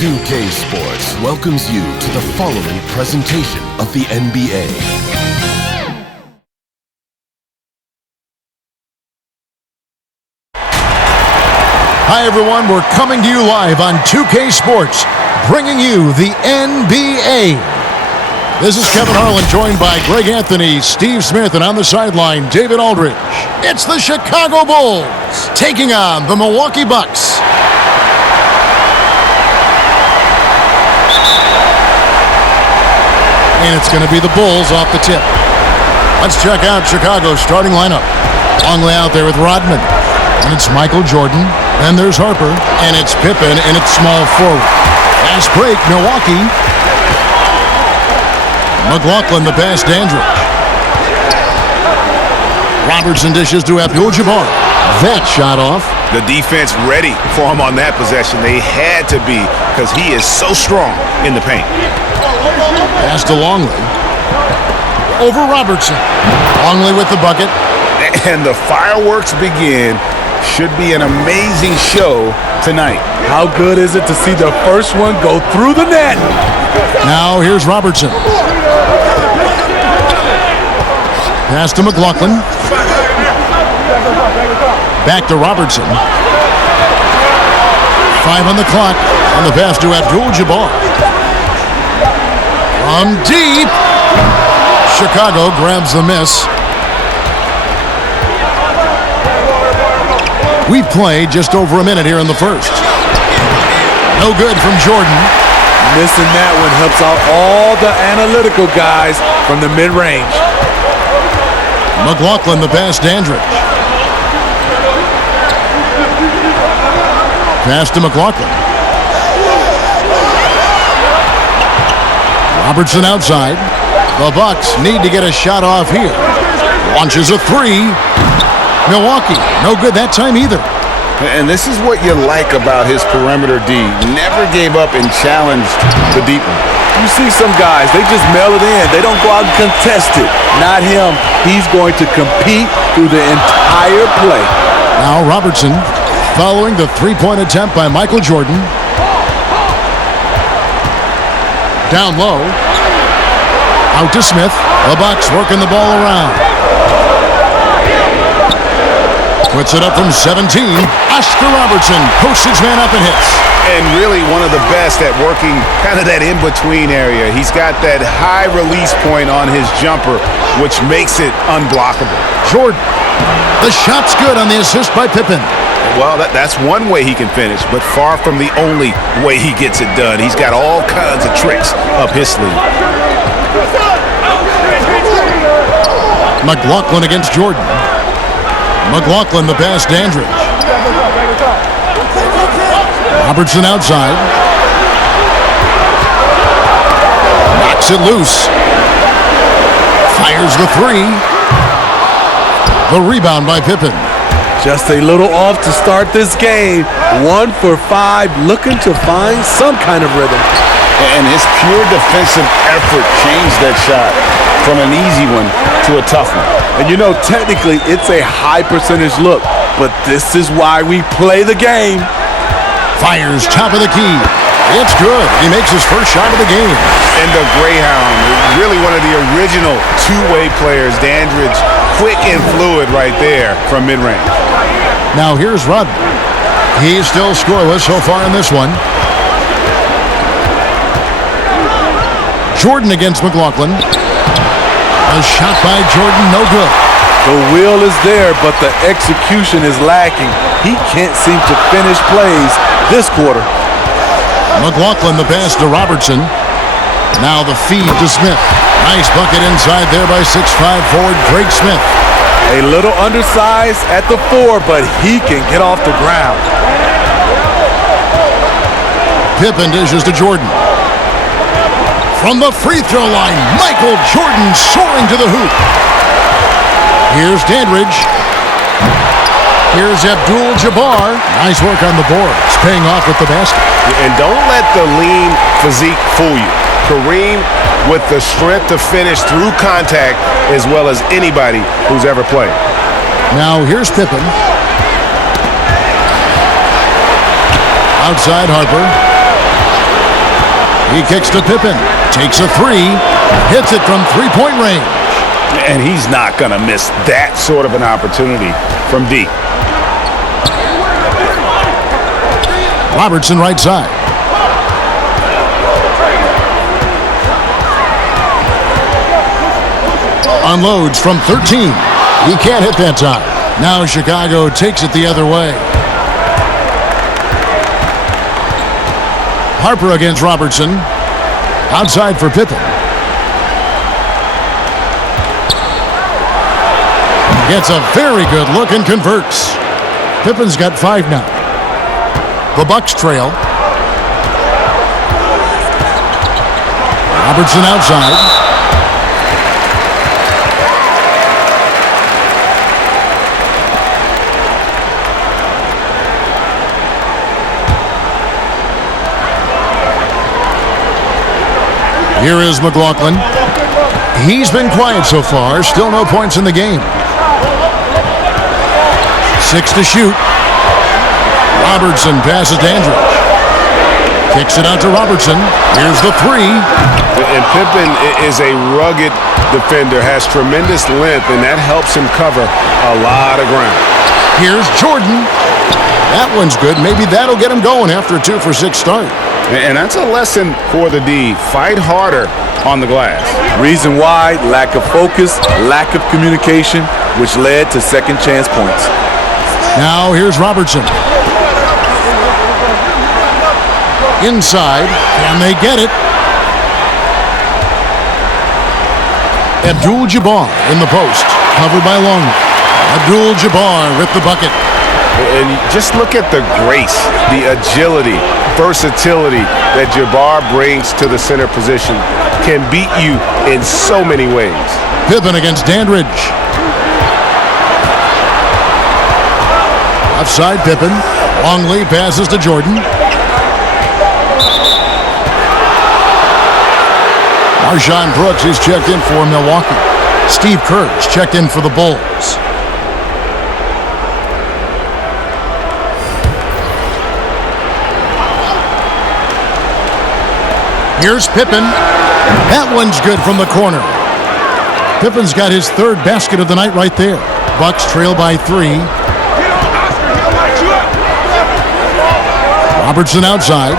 2K Sports welcomes you to the following presentation of the NBA. Hi everyone, we're coming to you live on 2K Sports, bringing you the NBA. This is Kevin Harlan, joined by Greg Anthony, Steve Smith, and on the sideline, David Aldridge. It's the Chicago Bulls taking on the Milwaukee Bucks. And it's going to be the Bulls off the tip. Let's check out Chicago's starting lineup. Longley out there with Rodman. And it's Michael Jordan. Then there's Harper. And it's Pippen in its small forward. Fast break, Milwaukee. McLaughlin, the pass, Dandridge. Robertson dishes to Abdul-Jabbar. That shot off. The defense ready for him on that possession. They had to be, because he is so strong in the paint. Pass to Longley. Over Robertson. Longley with the bucket. And the fireworks begin. Should be an amazing show tonight. How good is it to see the first one go through the net? Now here's Robertson. Pass to McLaughlin. Back to Robertson. 5 on the clock. On the pass to Abdul-Jabbar. From deep. Chicago grabs the miss. We played just over a minute here in the first. No good from Jordan. Missing that one helps out all the analytical guys from the mid-range. McLaughlin, the pass, Dandridge. Pass to McLaughlin. Robertson outside. The Bucks need to get a shot off here. Launches a three. Milwaukee, no good that time either. And this is what you like about his perimeter D. Never gave up and challenged the deep one. You see some guys, they just mail it in. They don't go out and contest it. Not him. He's going to compete through the entire play. Now Robertson following the three-point attempt by Michael Jordan. Down low. Out to Smith. The Bucks working the ball around. Puts it up from 17. Oscar Robertson posts his man up and hits. And really one of the best at working kind of that in-between area. He's got that high release point on his jumper, which makes it unblockable. Jordan. The shot's good on the assist by Pippen. Well, that's one way he can finish, but far from the only way he gets it done. He's got all kinds of tricks up his sleeve. McLaughlin against Jordan. McLaughlin, the pass, Dandridge. Robertson outside. Knocks it loose. Fires the three. The rebound by Pippen. Just a little off to start this game. 1 for 5, looking to find some kind of rhythm. And his pure defensive effort changed that shot from an easy one to a tough one. And you know, technically, it's a high percentage look, but this is why we play the game. Fires top of the key. It's good. He makes his first shot of the game. And the Greyhound, really one of the original two-way players. Dandridge, quick and fluid right there from mid-range. Now here's Rodman. He's still scoreless so far in this one. Jordan against McLaughlin. A shot by Jordan, no good. The will is there, but the execution is lacking. He can't seem to finish plays this quarter. McLaughlin, the pass to Robertson. Now the feed to Smith. Nice bucket inside there by 6'5" forward Greg Smith. A little undersized at the 4, but he can get off the ground. Pippen dishes to Jordan. From the free throw line, Michael Jordan soaring to the hoop. Here's Dandridge. Here's Abdul-Jabbar. Nice work on the boards, paying off with the basket. And don't let the lean physique fool you. Kareem with the strength to finish through contact as well as anybody who's ever played. Now here's Pippen. Outside Harper. He kicks to Pippen. Takes a three. Hits it from three-point range. And he's not going to miss that sort of an opportunity from deep. Robertson right side. Unloads from 13. He can't hit that time. Now Chicago takes it the other way. Harper against Robertson. Outside for Pippen. Gets a very good look and converts. Pippen's got 5 now. The Bucks trail. Robertson outside. Here is McLaughlin. He's been quiet so far. Still no points in the game. 6 to shoot. Robertson passes to Andrews. Kicks it out to Robertson. Here's the three. And Pippen is a rugged defender, has tremendous length, and that helps him cover a lot of ground. Here's Jordan. That one's good. Maybe that'll get him going after a 2-for-6 start. And that's a lesson for the D. Fight harder on the glass. Reason why, lack of focus, lack of communication, which led to second chance points. Now here's Robertson. Inside. Can they get it? Abdul-Jabbar in the post. Covered by Long. Abdul-Jabbar with the bucket. And just look at the grace, the agility, versatility that Jabbar brings to the center position. Can beat you in so many ways. Pippen against Dandridge. Offside Pippen. Longley passes to Jordan. Marshawn Brooks is checked in for Milwaukee. Steve Kerr's checked in for the Bulls. Here's Pippen. That one's good from the corner. Pippen's got his 3rd basket of the night right there. Bucks trail by 3. Robertson outside.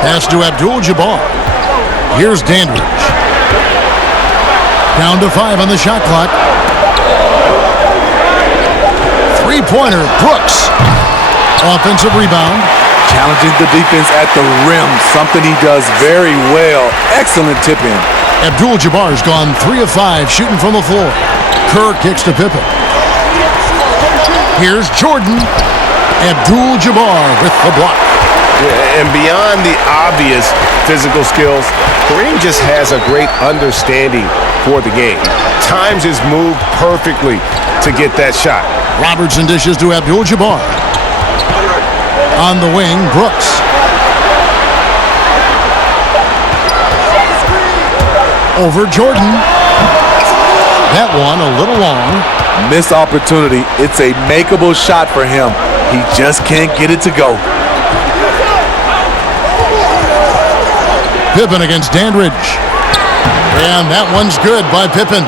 Pass to Abdul-Jabbar. Here's Dandridge. Down to 5 on the shot clock. Three-pointer, Brooks. Offensive rebound. Challenging the defense at the rim, something he does very well. Excellent tip-in. Abdul-Jabbar's gone 3 of 5 shooting from the floor. Kerr kicks to Pippen. Here's Jordan. Abdul-Jabbar with the block. And beyond the obvious physical skills, Kareem just has a great understanding for the game. Times his move perfectly to get that shot. Robertson dishes to Abdul-Jabbar. On the wing, Brooks. Over Jordan. That one a little long. Missed opportunity. It's a makeable shot for him. He just can't get it to go. Pippen against Dandridge. And that one's good by Pippen.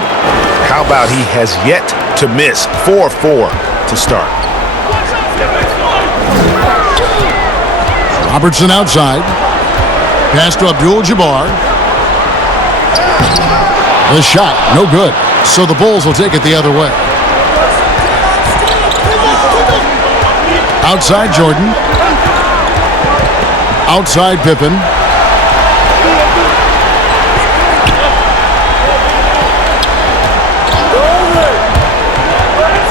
How about he has yet to miss 4-4 to start. Robertson outside. Pass to Abdul-Jabbar. The shot, no good. So the Bulls will take it the other way. Outside Jordan. Outside Pippen.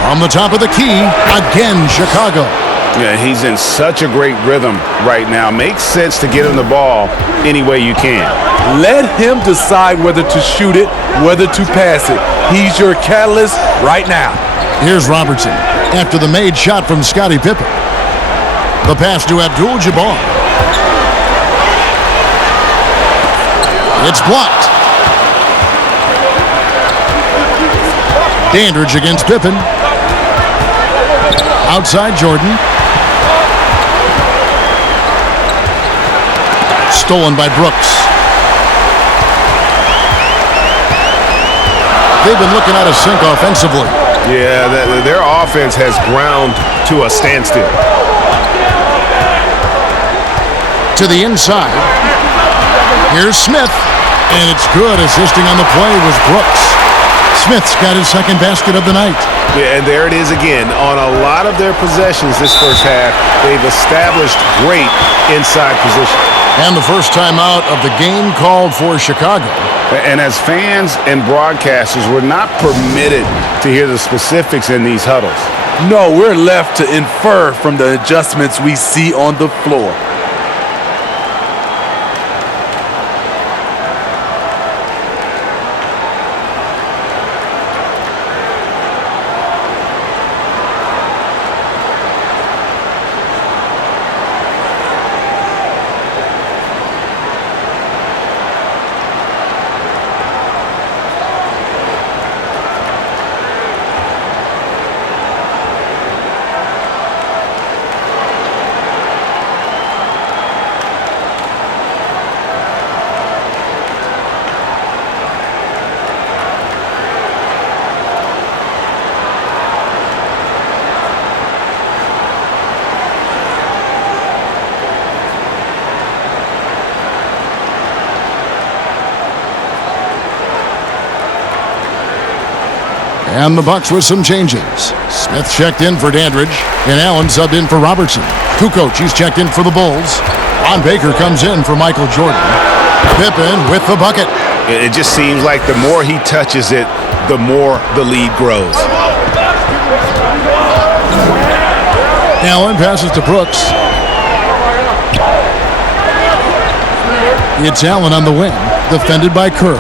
From the top of the key, again Chicago. Yeah, he's in such a great rhythm right now. Makes sense to get him the ball any way you can. Let him decide whether to shoot it, whether to pass it. He's your catalyst right now. Here's Robertson after the made shot from Scottie Pippen. The pass to Abdul-Jabbar. It's blocked. Dandridge against Pippen. Outside Jordan. Stolen by Brooks. They've been looking out of sync offensively. Yeah, their offense has ground to a standstill. To the inside. Here's Smith. And it's good. Assisting on the play was Brooks. Smith's got his second basket of the night. Yeah, and there it is again. On a lot of their possessions this first half, they've established great inside position. And the first timeout of the game called for Chicago. And as fans and broadcasters, we're not permitted to hear the specifics in these huddles. No, we're left to infer from the adjustments we see on the floor. And the Bucks with some changes. Smith checked in for Dandridge, and Allen subbed in for Robertson. Kukoc, he's checked in for the Bulls. Ron Baker comes in for Michael Jordan. Pippen with the bucket. It just seems like the more he touches it, the more the lead grows. Allen passes to Brooks. It's Allen on the wing, defended by Kerr.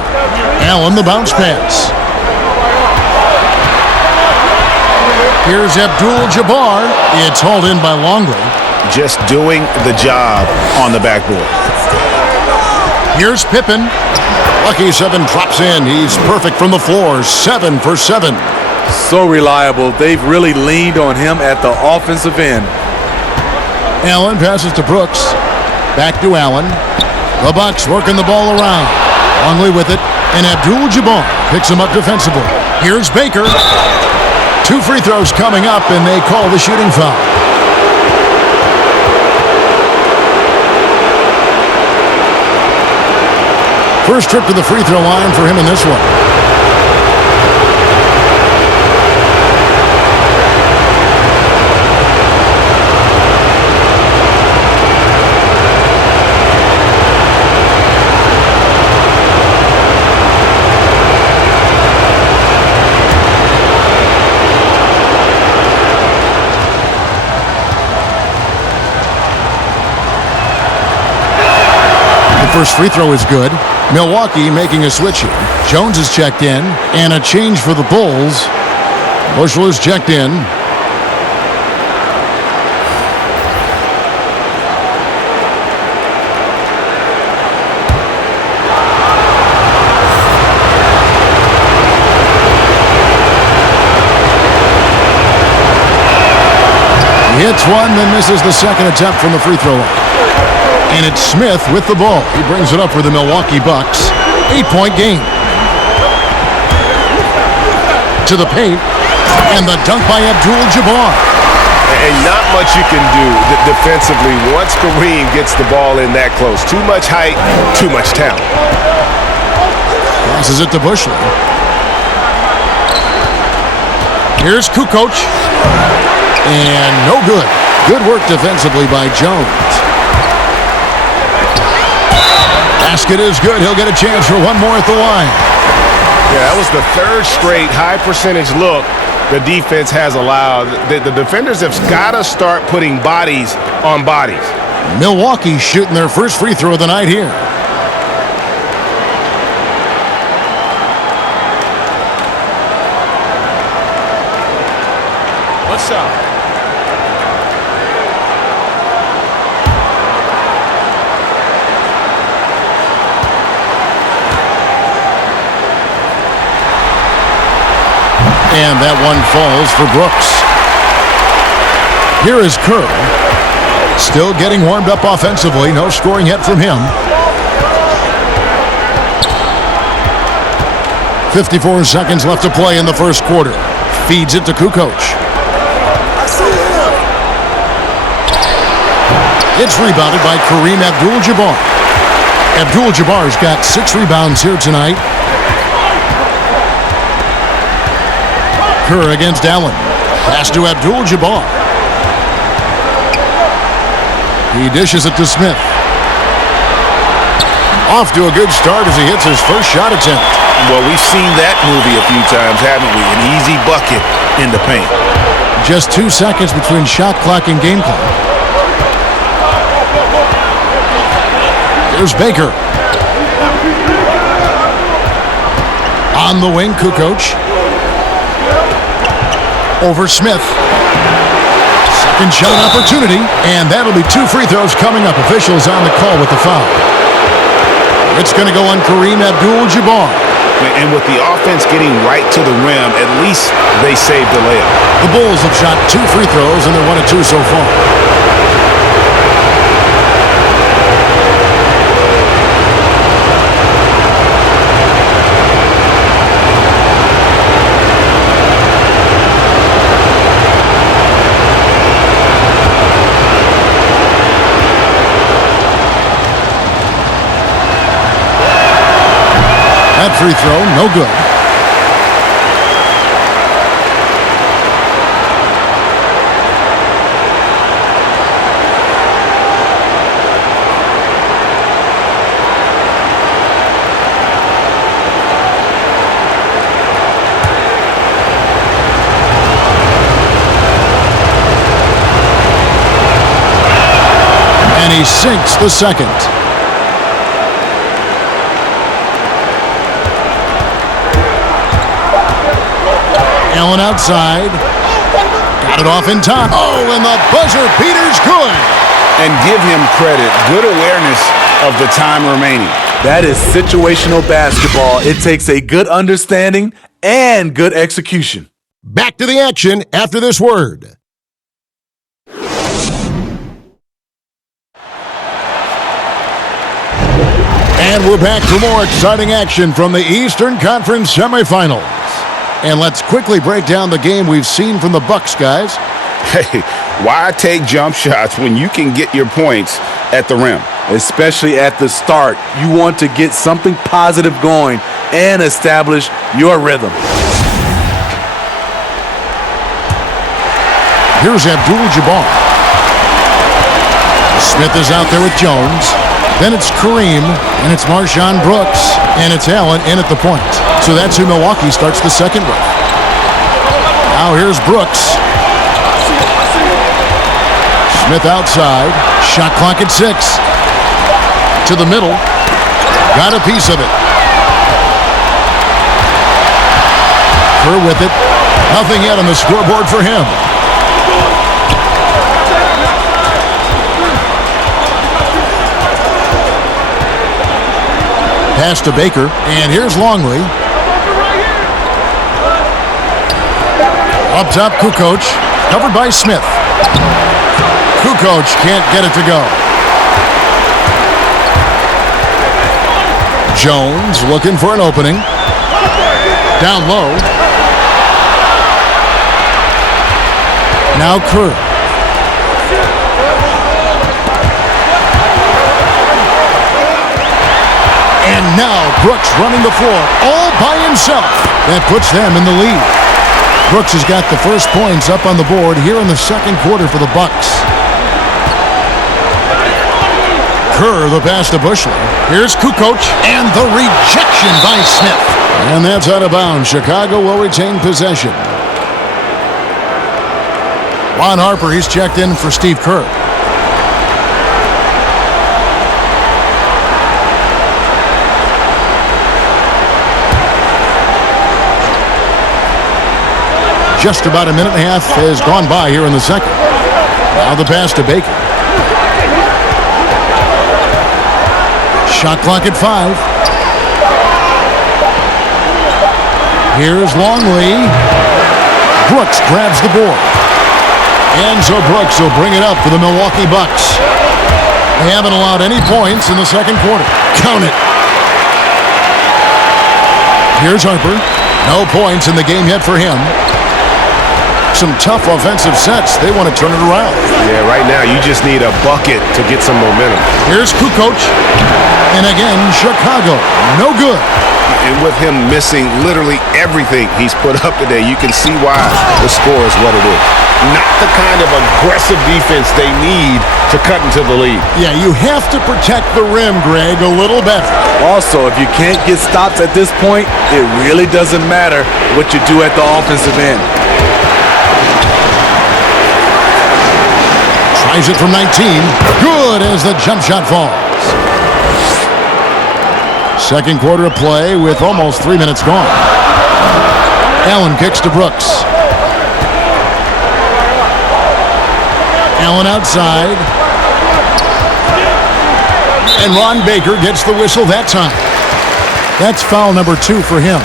Allen the bounce pass. Here's Abdul-Jabbar. It's hauled in by Longley. Just doing the job on the backboard. Here's Pippen. Lucky 7 drops in. He's perfect from the floor. 7 for 7. So reliable. They've really leaned on him at the offensive end. Allen passes to Brooks. Back to Allen. The Bucks working the ball around. Longley with it. And Abdul-Jabbar picks him up defensively. Here's Baker. 2 free throws coming up, and they call the shooting foul. First trip to the free throw line for him in this one. First free throw is good. Milwaukee making a switch here. Jones is checked in, and a change for the Bulls. Bushel is checked in. He hits one, then misses the second attempt from the free throw line. And it's Smith with the ball. He brings it up for the Milwaukee Bucks. 8-point game. To the paint. And the dunk by Abdul-Jabbar. And not much you can do defensively once Kareem gets the ball in that close. Too much height, too much talent. Passes it to Bushley. Here's Kukoc. And no good. Good work defensively by Jones. Basket is good. He'll get a chance for one more at the line. Yeah, that was the third straight high percentage look the defense has allowed. The defenders have got to start putting bodies on bodies. Milwaukee shooting their first free throw of the night here. What's up? And that one falls for Brooks. Here is Kerr. Still getting warmed up offensively. No scoring yet from him. 54 seconds left to play in the first quarter. Feeds it to Kukoc. It's rebounded by Kareem Abdul-Jabbar. Abdul-Jabbar's got 6 rebounds here tonight. Kerr against Allen. Pass to Abdul-Jabbar. He dishes it to Smith. Off to a good start as he hits his first shot attempt. Well, we've seen that movie a few times, haven't we? An easy bucket in the paint. Just 2 seconds between shot clock and game clock. Here's Baker. On the wing, Kukoc. Over Smith. Second shot opportunity, and that'll be 2 free throws coming up. Officials on the call with the foul. It's going to go on Kareem Abdul-Jabbar. And with the offense getting right to the rim, at least they saved the layup. The Bulls have shot 2 free throws, and they're 1 of 2 so far. That free throw, no good. And he sinks the second. Allen outside. Got it off in time. Oh, and the buzzer beater's good. And give him credit. Good awareness of the time remaining. That is situational basketball. It takes a good understanding and good execution. Back to the action after this word. And we're back for more exciting action from the Eastern Conference semifinals. And let's quickly break down the game we've seen from the Bucks, guys. Hey, why take jump shots when you can get your points at the rim? Especially at the start. You want to get something positive going and establish your rhythm. Here's Abdul-Jabbar. Smith is out there with Jones. Then it's Kareem, and it's Marshawn Brooks, and it's Allen in at the point. So that's who Milwaukee starts the second with. Now here's Brooks. Smith outside. Shot clock at 6. To the middle. Got a piece of it. Kerr with it. Nothing yet on the scoreboard for him. Pass to Baker, and here's Longley. Up top, Kukoc, covered by Smith. Kukoc can't get it to go. Jones looking for an opening. Down low. Now Kerr. And now Brooks running the floor all by himself. That puts them in the lead. Brooks has got the first points up on the board here in the second quarter for the Bucks. Kerr, the pass to Bushler. Here's Kukoc, and the rejection by Smith. And that's out of bounds. Chicago will retain possession. Ron Harper, he's checked in for Steve Kerr. Just about a minute and a half has gone by here in the second. Now the pass to Baker. Shot clock at 5. Here's Longley. Brooks grabs the board. And so Brooks will bring it up for the Milwaukee Bucks. They haven't allowed any points in the second quarter. Count it. Here's Harper. No points in the game yet for him. Some tough offensive sets. They want to turn it around. Yeah, right now you just need a bucket to get some momentum. Here's Kukoc. And again, Chicago. No good. And with him missing literally everything he's put up today, you can see why the score is what it is. Not the kind of aggressive defense they need to cut into the lead. Yeah, you have to protect the rim, Greg, a little better. Also, if you can't get stops at this point, it really doesn't matter what you do at the offensive end. Tries it from 19. Good as the jump shot falls. Second quarter of play with almost 3 minutes gone. Allen kicks to Brooks. Allen outside. And Ron Baker gets the whistle that time. That's foul number 2 for him.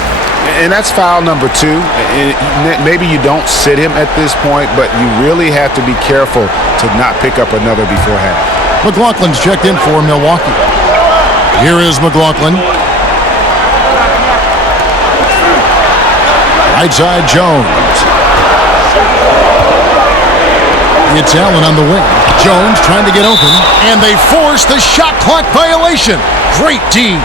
And that's foul number 2. And maybe you don't sit him at this point, but you really have to be careful to not pick up another before half. McLaughlin's checked in for Milwaukee. Here is McLaughlin. Right side Jones. It's Allen on the wing. Jones trying to get open. And they force the shot clock violation. Great D.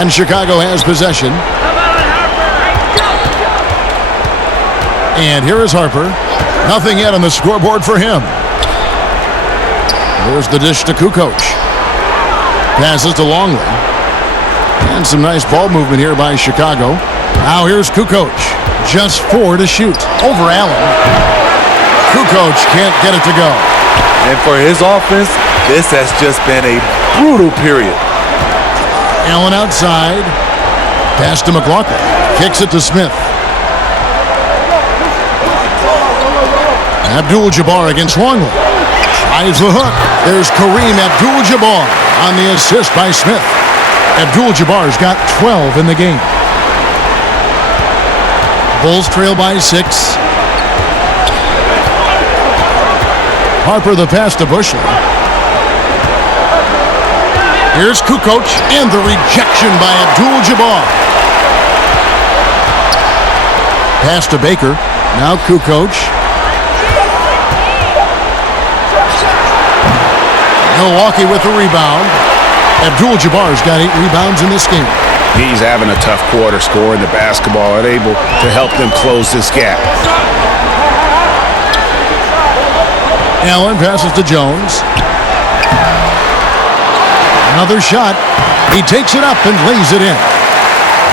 And Chicago has possession. And here is Harper. Nothing yet on the scoreboard for him. Here's the dish to Kukoc. Passes to Longley. And some nice ball movement here by Chicago. Now here's Kukoc. Just 4 to shoot. Over Allen. Kukoc can't get it to go. And for his offense, this has just been a brutal period. Allen outside. Pass to McLaughlin. Kicks it to Smith. Abdul-Jabbar against Longley. Tries the hook. There's Kareem Abdul-Jabbar on the assist by Smith. Abdul-Jabbar's got 12 in the game. Bulls trail by 6. Harper the pass to Bushley. Here's Kukoc and the rejection by Abdul-Jabbar. Pass to Baker. Now Kukoc. Milwaukee with the rebound. Abdul-Jabbar's got 8 rebounds in this game. He's having a tough quarter scoring the basketball and able to help them close this gap. Allen passes to Jones. Another shot. He takes it up and lays it in.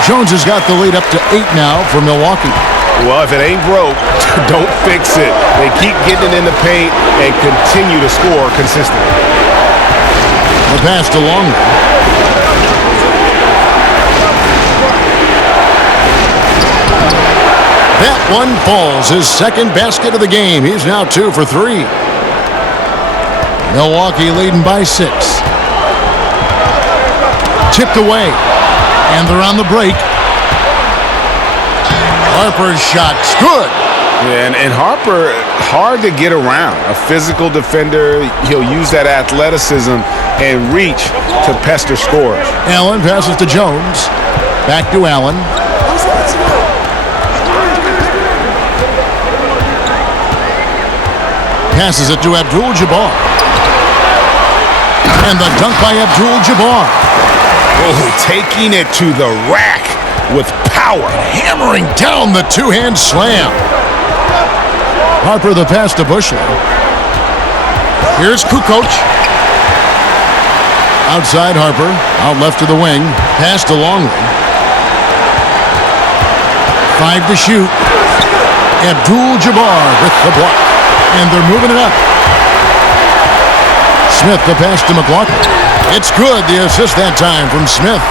Jones has got the lead up to 8 now for Milwaukee. Well, if it ain't broke, don't fix it. They keep getting it in the paint and continue to score consistently. The pass to Longley. That one falls. His second basket of the game. He's now 2 for 3. Milwaukee leading by 6. Tipped away. And they're on the break. Harper's shot's good. Yeah, and Harper, hard to get around. A physical defender, he'll use that athleticism and reach to pester scorers. Allen passes to Jones. Back to Allen. Passes it to Abdul-Jabbar. And the dunk by Abdul-Jabbar. Oh, taking it to the rack with power. Hammering down the two-hand slam. Harper the pass to Bushley. Here's Kukoc. Outside Harper. Out left to the wing. Pass to Longley. 5 to shoot. Abdul-Jabbar with the block. And they're moving it up. Smith the pass to McLaughlin. It's good. The assist that time from Smith.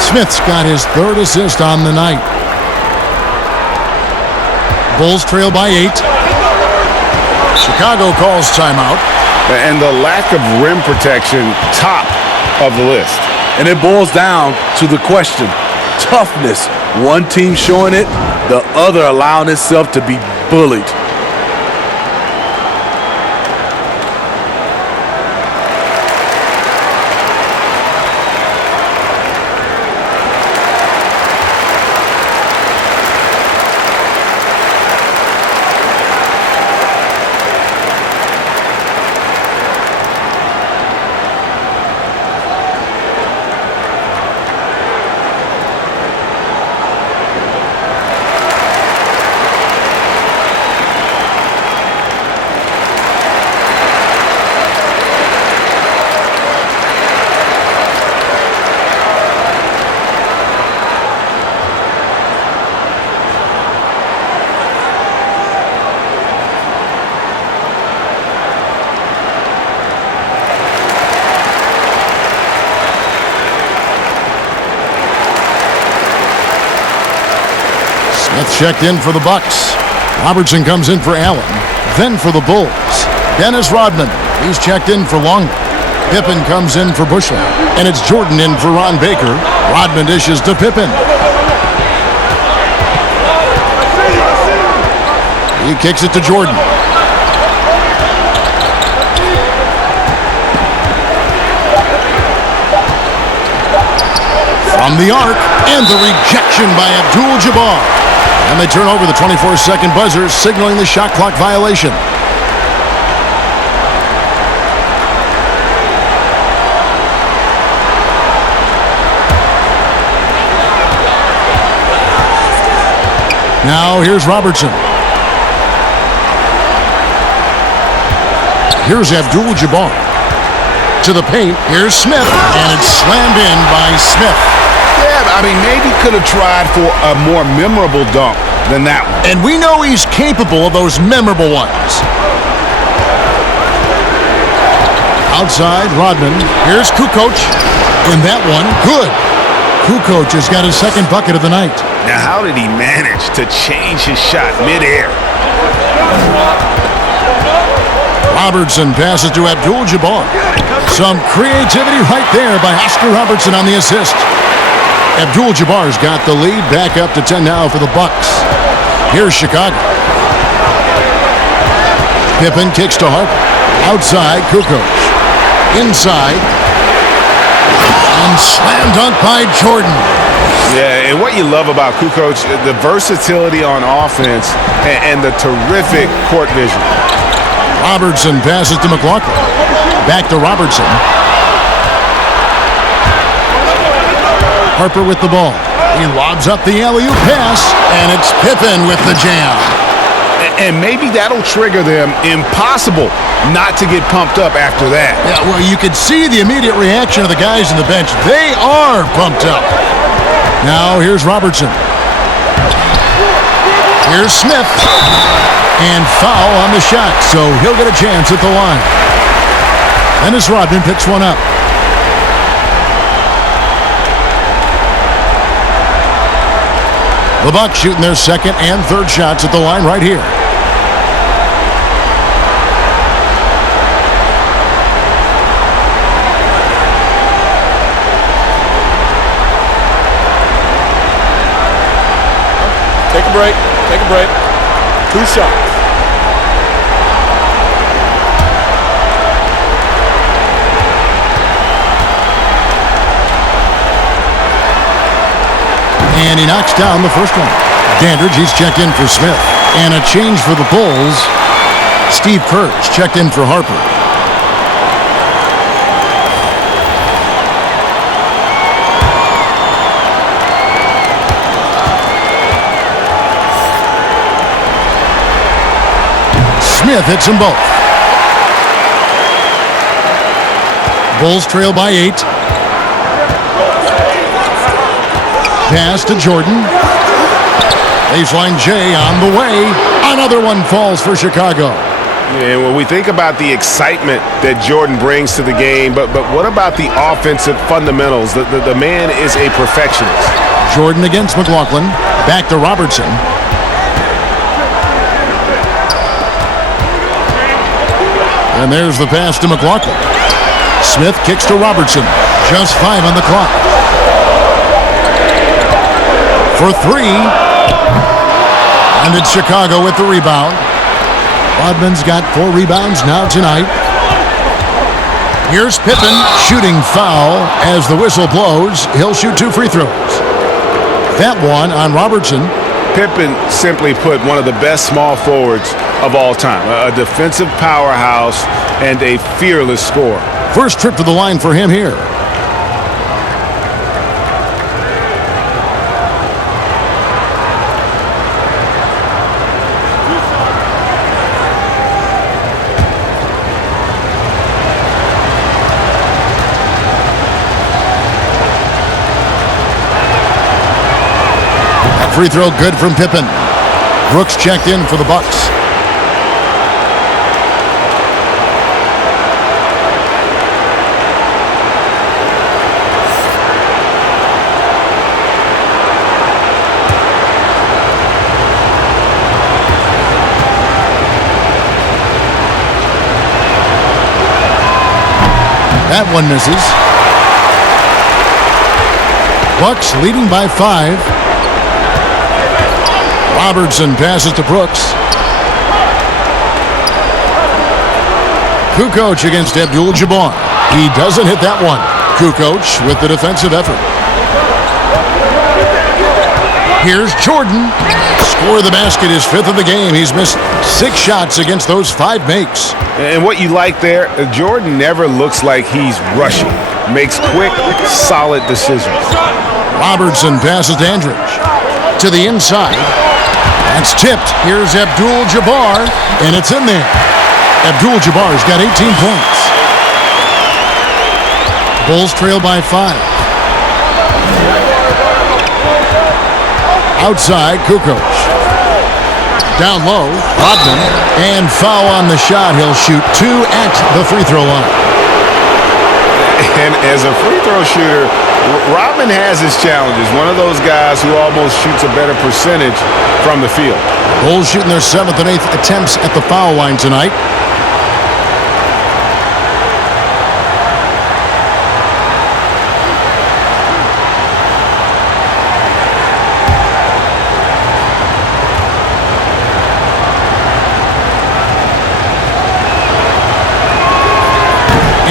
Smith's got his 3rd assist on the night. Bulls trail by 8. Chicago calls timeout. And the lack of rim protection, top of the list. And it boils down to the question. Toughness. One team showing it, the other allowing itself to be bullied. checked in for the Bucks. Robertson comes in for Allen. Then for the Bulls, Dennis Rodman. He's checked in for Longley. Pippen comes in for Bushley. And it's Jordan in for Ron Baker. Rodman dishes to Pippen. He kicks it to Jordan. From the arc, and the rejection by Abdul-Jabbar. And they turn over the 24-second buzzer, signaling the shot clock violation. Now here's Robertson. Here's Abdul-Jabbar. To the paint, here's Smith, and it's slammed in by Smith. Yeah, I mean, maybe could have tried for a more memorable dunk than that one. And we know he's capable of those memorable ones. Outside, Rodman. Here's Kukoc. And that one, good. Kukoc has got his second bucket of the night. Now, how did he manage to change his shot midair? Robertson passes to Abdul-Jabbar. Some creativity right there by Oscar Robertson on the assist. Abdul-Jabbar's got the lead, back up to 10 now for the Bucks. Here's Chicago. Pippen kicks to Harper. Outside, Kukoc. Inside. And slam dunk by Jordan. Yeah, and what you love about Kukoc, the versatility on offense and the terrific court vision. Robertson passes to McLaughlin. Back to Robertson. Harper with the ball. He lobs up the alley-oop pass, and it's Pippen with the jam. And maybe that'll trigger them. Impossible not to get pumped up after that. Yeah, well, you could see the immediate reaction of the guys on the bench. They are pumped up. Now, here's Robertson. Here's Smith. And foul on the shot, so he'll get a chance at the line. Dennis Rodman picks one up. The Bucks shooting their second and third shots at the line right here. Take a break. Take a break. 2 shots. And he knocks down the first one. Dandridge, he's checked in for Smith. And a change for the Bulls. Steve Kerr's checked in for Harper. Smith hits them both. Bulls trail by 8. Pass to Jordan. Baseline J on the way. Another one falls for Chicago. And when we think about the excitement that Jordan brings to the game, but what about the offensive fundamentals? The man is a perfectionist. Jordan against McLaughlin. Back to Robertson. And there's the pass to McLaughlin. Smith kicks to Robertson. Just 5 on the clock. For 3. And it's Chicago with the rebound. Rodman's got 4 rebounds now tonight. Here's Pippen shooting foul as the whistle blows. He'll shoot 2 free throws. That one on Robertson. Pippen, simply put, one of the best small forwards of all time. A defensive powerhouse and a fearless scorer. First trip to the line for him here. Free throw good from Pippen. Brooks checked in for the Bucks. That one misses. Bucks leading by 5. Robertson passes to Brooks. Kukoc against Abdul-Jabbar. He doesn't hit that one. Kukoc with the defensive effort. Here's Jordan. Score of the basket, his 5th of the game. He's missed 6 shots against those 5 makes. And what you like there, Jordan never looks like he's rushing. Makes quick, solid decisions. Robertson passes to Andridge. To the inside. That's tipped. Here's Abdul-Jabbar, and it's in there. Abdul-Jabbar's got 18 points. Bulls trail by 5. Outside, Kukoc. Down low, Rodman. And foul on the shot. He'll shoot 2 at the free throw line. And as a free throw shooter, Rodman has his challenges. One of those guys who almost shoots a better percentage from the field. Bulls shooting their 7th and 8th attempts at the foul line tonight.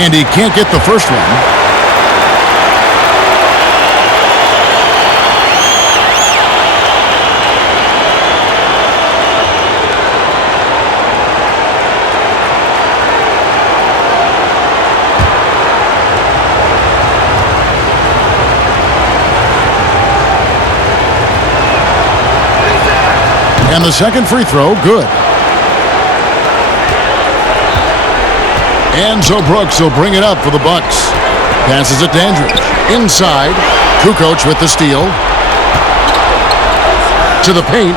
And he can't get the first one. And the second free throw, good. And so Brooks will bring it up for the Bucks. Passes it to Andridge. Inside. Kukoc with the steal. To the paint.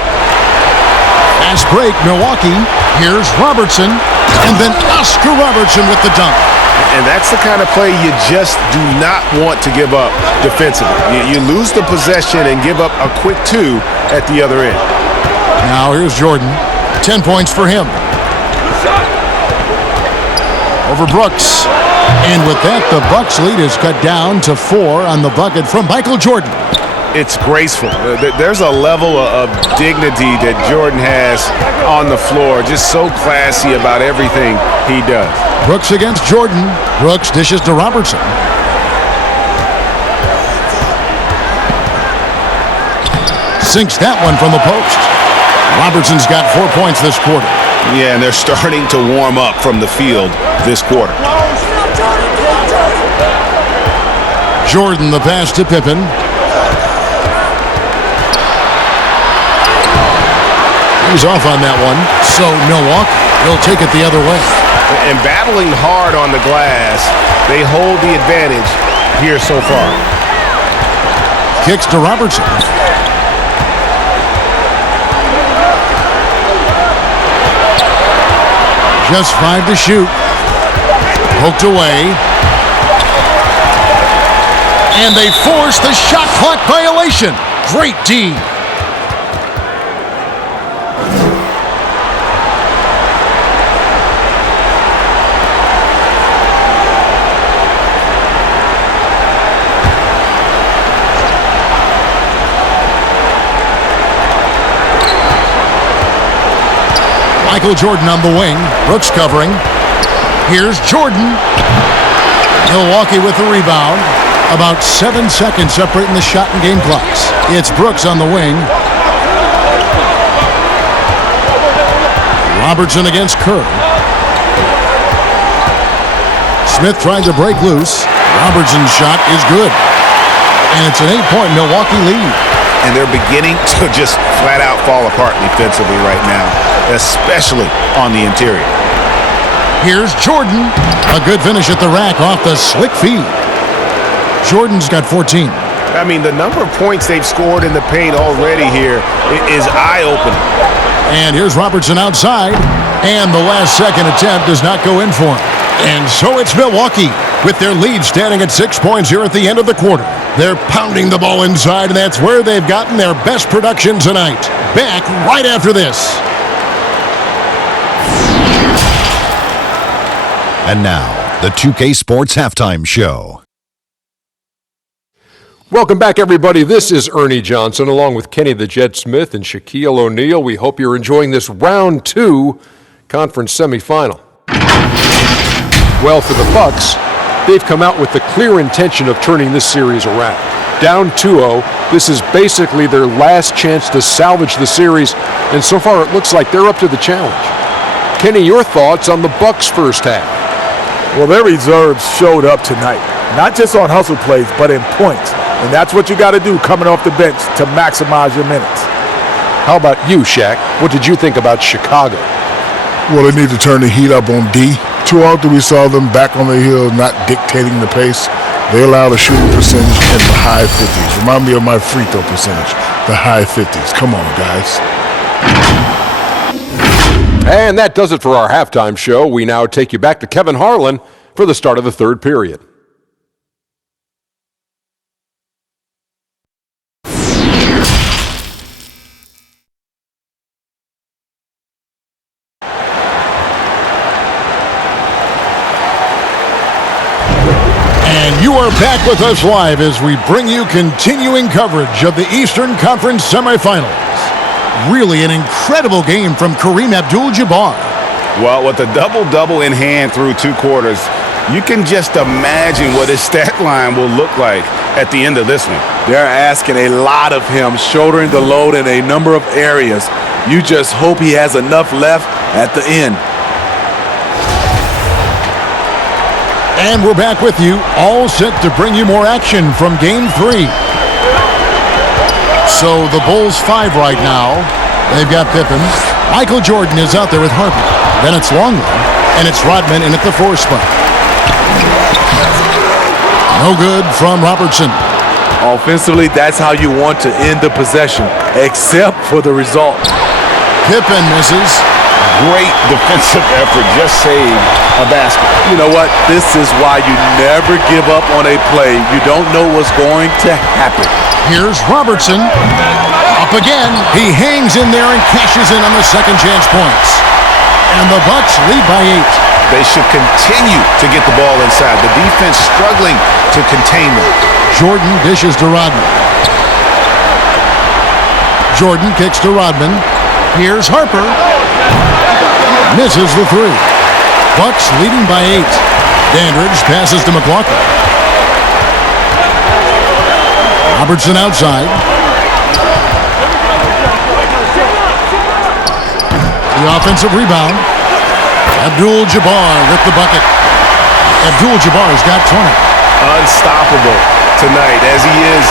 Fast break, Milwaukee. Here's Robertson. And then Oscar Robertson with the dunk. And that's the kind of play you just do not want to give up defensively. You lose the possession and give up a quick 2 at the other end. Now here's Jordan. 10 points for him. Over Brooks. And with that, the Bucks lead is cut down to 4 on the bucket from Michael Jordan. It's graceful. There's a level of dignity that Jordan has on the floor. Just so classy about everything he does. Brooks against Jordan. Brooks dishes to Robertson. Sinks that one from the post. Robertson's got 4 points this quarter. Yeah, and they're starting to warm up from the field this quarter. Jordan, the pass to Pippen. He's off on that one. So Milwaukee will take it the other way. And battling hard on the glass, they hold the advantage here so far. Kicks to Robertson. Just 5 to shoot. Poked away. And they force the shot clock violation. Great D. Michael Jordan on the wing. Brooks covering. Here's Jordan. Milwaukee with the rebound. About 7 seconds separating the shot and game clocks. It's Brooks on the wing. Robertson against Kerr. Smith trying to break loose. Robertson's shot is good. And it's an 8-point Milwaukee lead. And they're beginning to just flat out fall apart defensively right now, especially on the interior. Here's Jordan. A good finish at the rack off the slick feed. Jordan's got 14. I mean, the number of points they've scored in the paint already here is eye-opening. And here's Robertson outside. And the last second attempt does not go in for him. And so it's Milwaukee with their lead standing at 6 points here at the end of the quarter. They're pounding the ball inside, and that's where they've gotten their best production tonight. Back right after this. And now, the 2K Sports Halftime Show. Welcome back, everybody. This is Ernie Johnson, along with Kenny the Jet Smith and Shaquille O'Neal. We hope you're enjoying this round 2 conference semifinal. Well, for the Bucks, they've come out with the clear intention of turning this series around. Down 2-0, this is basically their last chance to salvage the series, and so far it looks like they're up to the challenge. Kenny, your thoughts on the Bucks' first half? Well, their reserves showed up tonight, not just on hustle plays, but in points. And that's what you got to do coming off the bench to maximize your minutes. How about you, Shaq? What did you think about Chicago? Well, they need to turn the heat up on D. Too often we saw them back on the hill, not dictating the pace. They allowed a shooting percentage in the high 50s. Remind me of my free throw percentage, the high 50s. Come on, guys. And that does it for our halftime show. We now take you back to Kevin Harlan for the start of the third period. And you are back with us live as we bring you continuing coverage of the Eastern Conference semifinals. Really an incredible game from Kareem Abdul-Jabbar. Well, with a double-double in hand through 2 quarters, you can just imagine what his stat line will look like at the end of this one. They're asking a lot of him, shouldering the load in a number of areas. You just hope he has enough left at the end. And we're back with you, all set to bring you more action from Game 3. So the Bulls 5 right now. They've got Pippen. Michael Jordan is out there with Harper. Then it's Longley, and it's Rodman in at the 4 spot. No good from Robertson. Offensively, that's how you want to end the possession, except for the result. Pippen misses. Great defensive effort, just saved a basket. You know what? This is why you never give up on a play. You don't know what's going to happen. Here's Robertson. Up again. He hangs in there and cashes in on the second chance points. And the Bucks lead by 8. They should continue to get the ball inside. The defense struggling to contain them. Jordan dishes to Rodman. Jordan kicks to Rodman. Here's Harper. Misses the 3. Bucks leading by 8. Dandridge passes to McLaughlin. Robertson outside. The offensive rebound. Abdul-Jabbar with the bucket. Abdul-Jabbar's got 20. Unstoppable tonight, as he is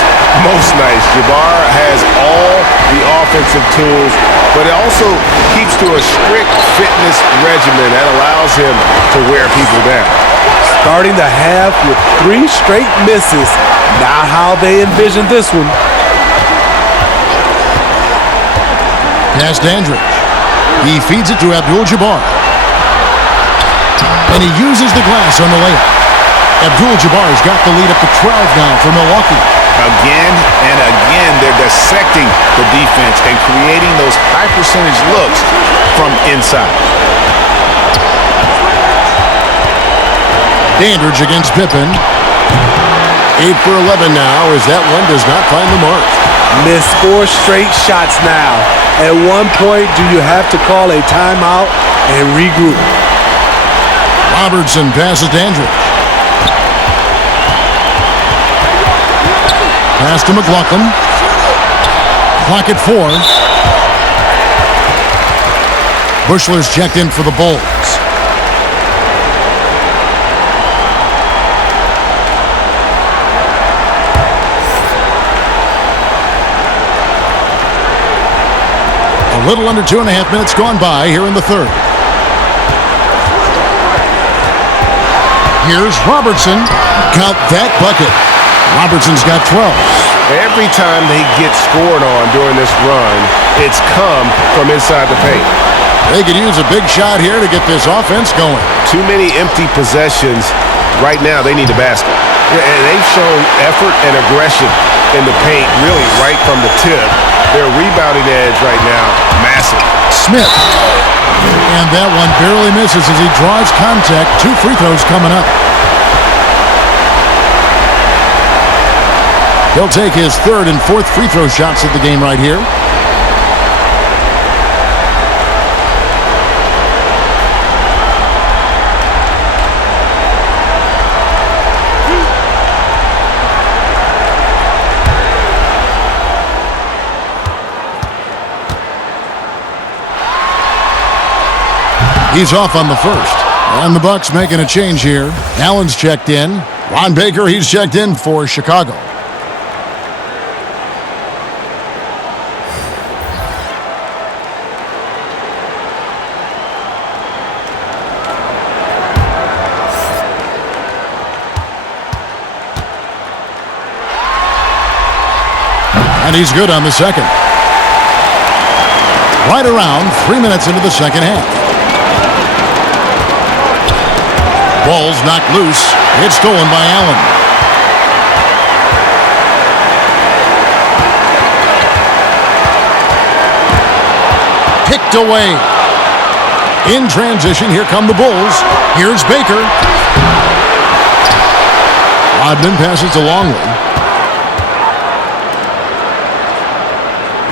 most nights. Jabbar has all the offensive tools, but it also keeps to a strict fitness regimen that allows him to wear people down. Starting the half with 3 straight misses. Not how they envisioned this one. Pass Dandridge. He feeds it to Abdul-Jabbar. And he uses the glass on the layup. Abdul-Jabbar's got the lead up to 12 now for Milwaukee. Again and again, they're dissecting the defense and creating those high percentage looks from inside. Dandridge against Pippen. 8 for 11 now as that one does not find the mark. Missed 4 straight shots now. At one point, do you have to call a timeout and regroup? Robertson passes Dandridge. Pass to McLaughlin. Clock at 4. Bushler's checked in for the Bulls. A little under 2.5 minutes gone by here in the third. Here's Robertson. Count that bucket. Robertson's got 12. Every time they get scored on during this run, it's come from inside the paint. They could use a big shot here to get this offense going. Too many empty possessions Right now, they need a basket. And they've shown effort and aggression in the paint, really right from the tip. Their rebounding edge right now, massive. Smith. And that one barely misses as he draws contact. 2 free throws coming up. He'll take his 3rd and 4th free throw shots of the game right here. He's off on the first. And the Bucks making a change here. Allen's checked in. Ron Baker, he's checked in for Chicago. And he's good on the second. Right around 3 minutes into the second half. Ball's knocked loose. It's stolen by Allen. Picked away. In transition, here come the Bulls. Here's Baker. Rodman passes to Longley.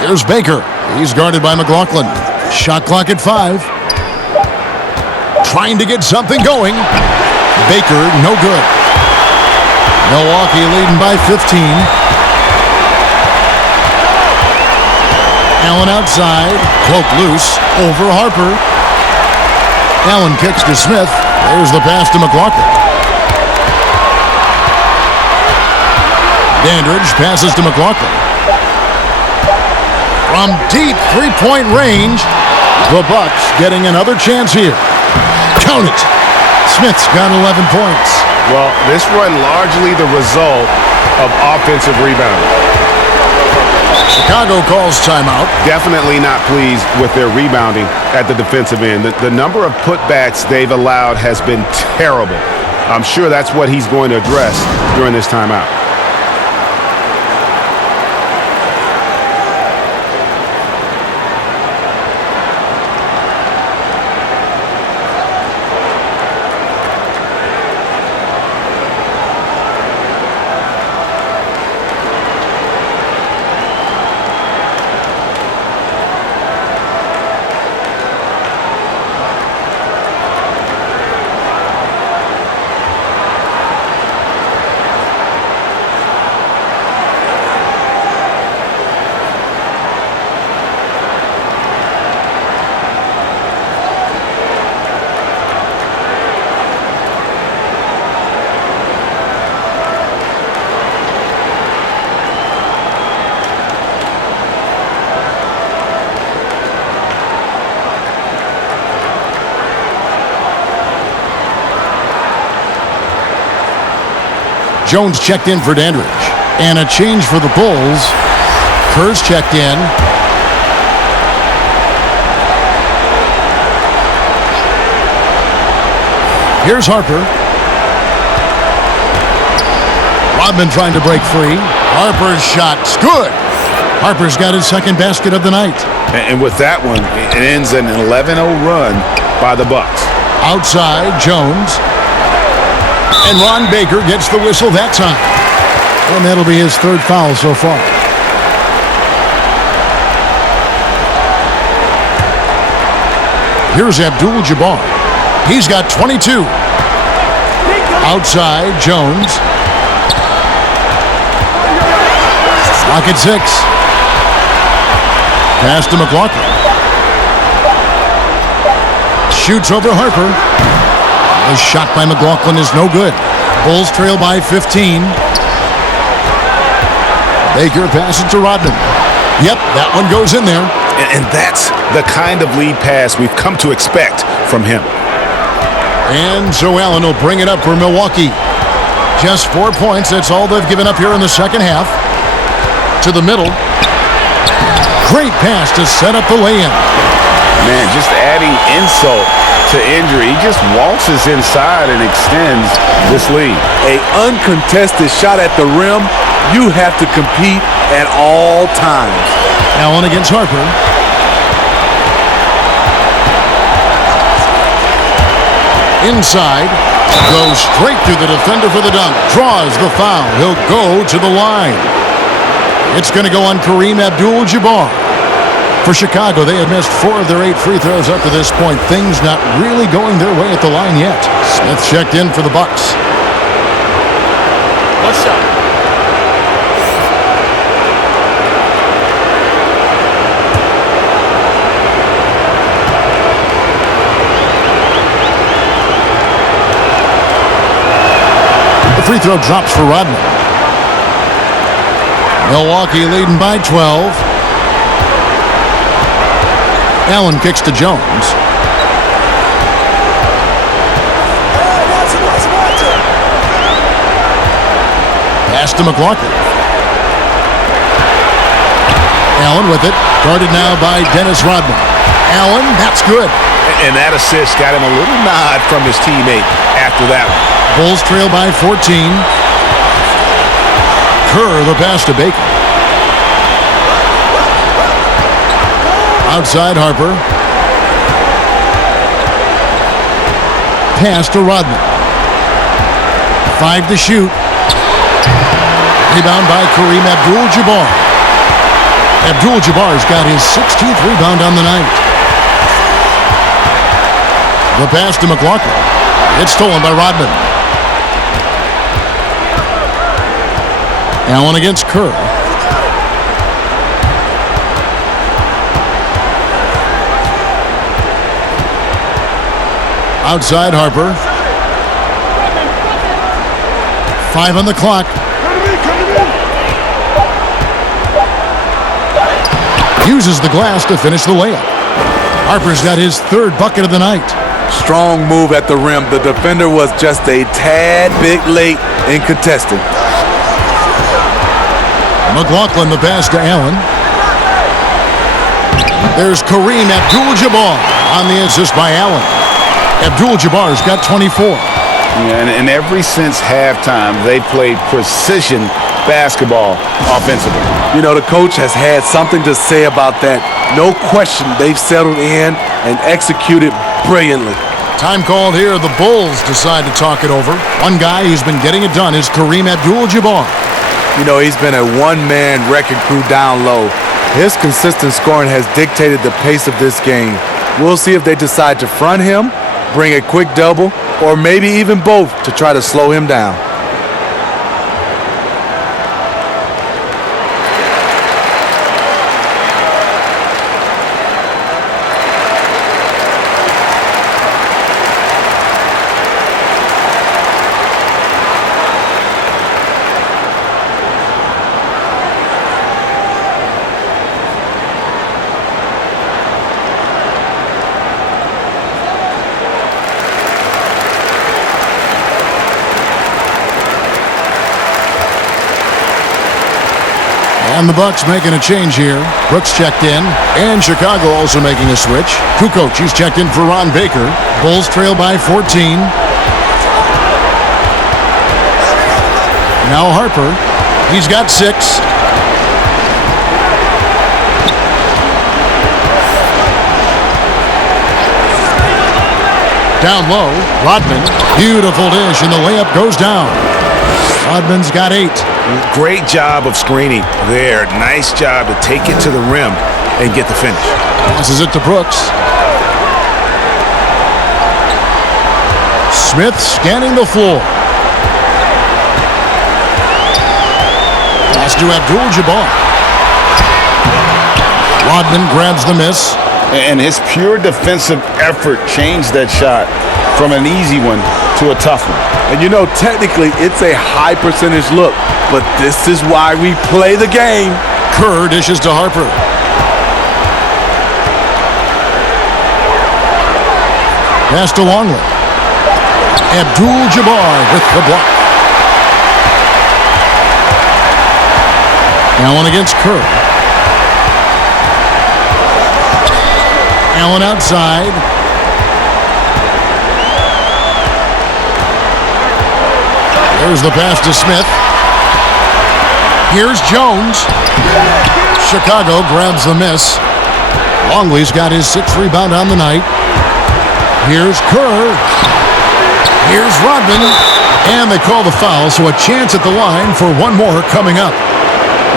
Here's Baker. He's guarded by McLaughlin. Shot clock at 5. Trying to get something going. Baker, no good. Milwaukee leading by 15. Allen outside. Cloak loose. Over Harper. Allen kicks to Smith. There's the pass to McLaughlin. Dandridge passes to McLaughlin. From deep three-point range, the Bucks getting another chance here. Count it. Smith's got 11 points. Well, this run largely the result of offensive rebounding. Chicago calls timeout. Definitely not pleased with their rebounding at the defensive end. The number of putbacks they've allowed has been terrible. I'm sure that's what he's going to address during this timeout. Jones checked in for Dandridge. And a change for the Bulls. Kerr's checked in. Here's Harper. Rodman trying to break free. Harper's shot's good. Harper's got his second basket of the night. And with that one, it ends an 11-0 run by the Bucks. Outside, Jones. And Ron Baker gets the whistle that time. And that'll be his 3rd foul so far. Here's Abdul-Jabbar. He's got 22. Outside, Jones. Clock at 6. Pass to McLaughlin. Shoots over Harper. The shot by McLaughlin is no good. Bulls trail by 15. Baker passes to Rodman. Yep, that one goes in there. And that's the kind of lead pass we've come to expect from him. And so Allen will bring it up for Milwaukee. Just 4 points. That's all they've given up here in the second half. To the middle. Great pass to set up the lay-in. Man, just adding insult to injury. He just waltzes inside and extends this lead. An uncontested shot at the rim, you have to compete at all times. Allen against Harper. Inside. Goes straight through the defender for the dunk. Draws the foul. He'll go to the line. It's going to go on Kareem Abdul-Jabbar. For Chicago, they had missed 4 of their 8 free throws up to this point. Things not really going their way at the line yet. Smith checked in for the Bucks. One shot. The free throw drops for Rodman. Milwaukee leading by 12. Allen kicks to Jones. Pass to McLaughlin. Allen with it. Guarded now by Dennis Rodman. Allen, that's good. And that assist got him a little nod from his teammate after that one. Bulls trail by 14. Kerr the pass to Baker. Outside Harper. Pass to Rodman. 5 to shoot. Rebound by Kareem Abdul-Jabbar. Abdul-Jabbar's got his 16th rebound on the night. The pass to McLaughlin. It's stolen by Rodman. Allen against Kerr. Outside Harper. 5 on the clock. Uses the glass to finish the layup. Harper's got his 3rd bucket of the night. Strong move at the rim. The defender was just a tad bit late in contesting. McLaughlin the pass to Allen. There's Kareem Abdul-Jabbar on the assist by Allen. Abdul-Jabbar's got 24. Yeah, and ever since halftime, they played precision basketball offensively. You know, the coach has had something to say about that. No question, they've settled in and executed brilliantly. Time called here. The Bulls decide to talk it over. One guy who's been getting it done is Kareem Abdul-Jabbar. You know, he's been a one-man wrecking crew down low. His consistent scoring has dictated the pace of this game. We'll see if they decide to front him, bring a quick double, or maybe even both to try to slow him down. And the Bucks making a change here. Brooks checked in, and Chicago also making a switch. Kukoc, he's checked in for Ron Baker. Bulls trail by 14. Now Harper. He's got 6. Down low, Rodman. Beautiful dish, and the layup goes down. Rodman's got 8. Great job of screening there. Nice job to take it to the rim and get the finish. Passes it to Brooks. Smith scanning the floor. Pass to Abdul-Jabbar. Rodman grabs the miss. And his pure defensive effort changed that shot from an easy one to a tough one. And you know, technically, it's a high percentage look, but this is why we play the game. Kerr dishes to Harper. Pass to Longley. Abdul-Jabbar with the block. Allen against Kerr. Allen outside. There's the pass to Smith. Here's Jones. Chicago grabs the miss. Longley's got his 6th rebound on the night. Here's Kerr. Here's Rodman. And they call the foul, so a chance at the line for one more coming up.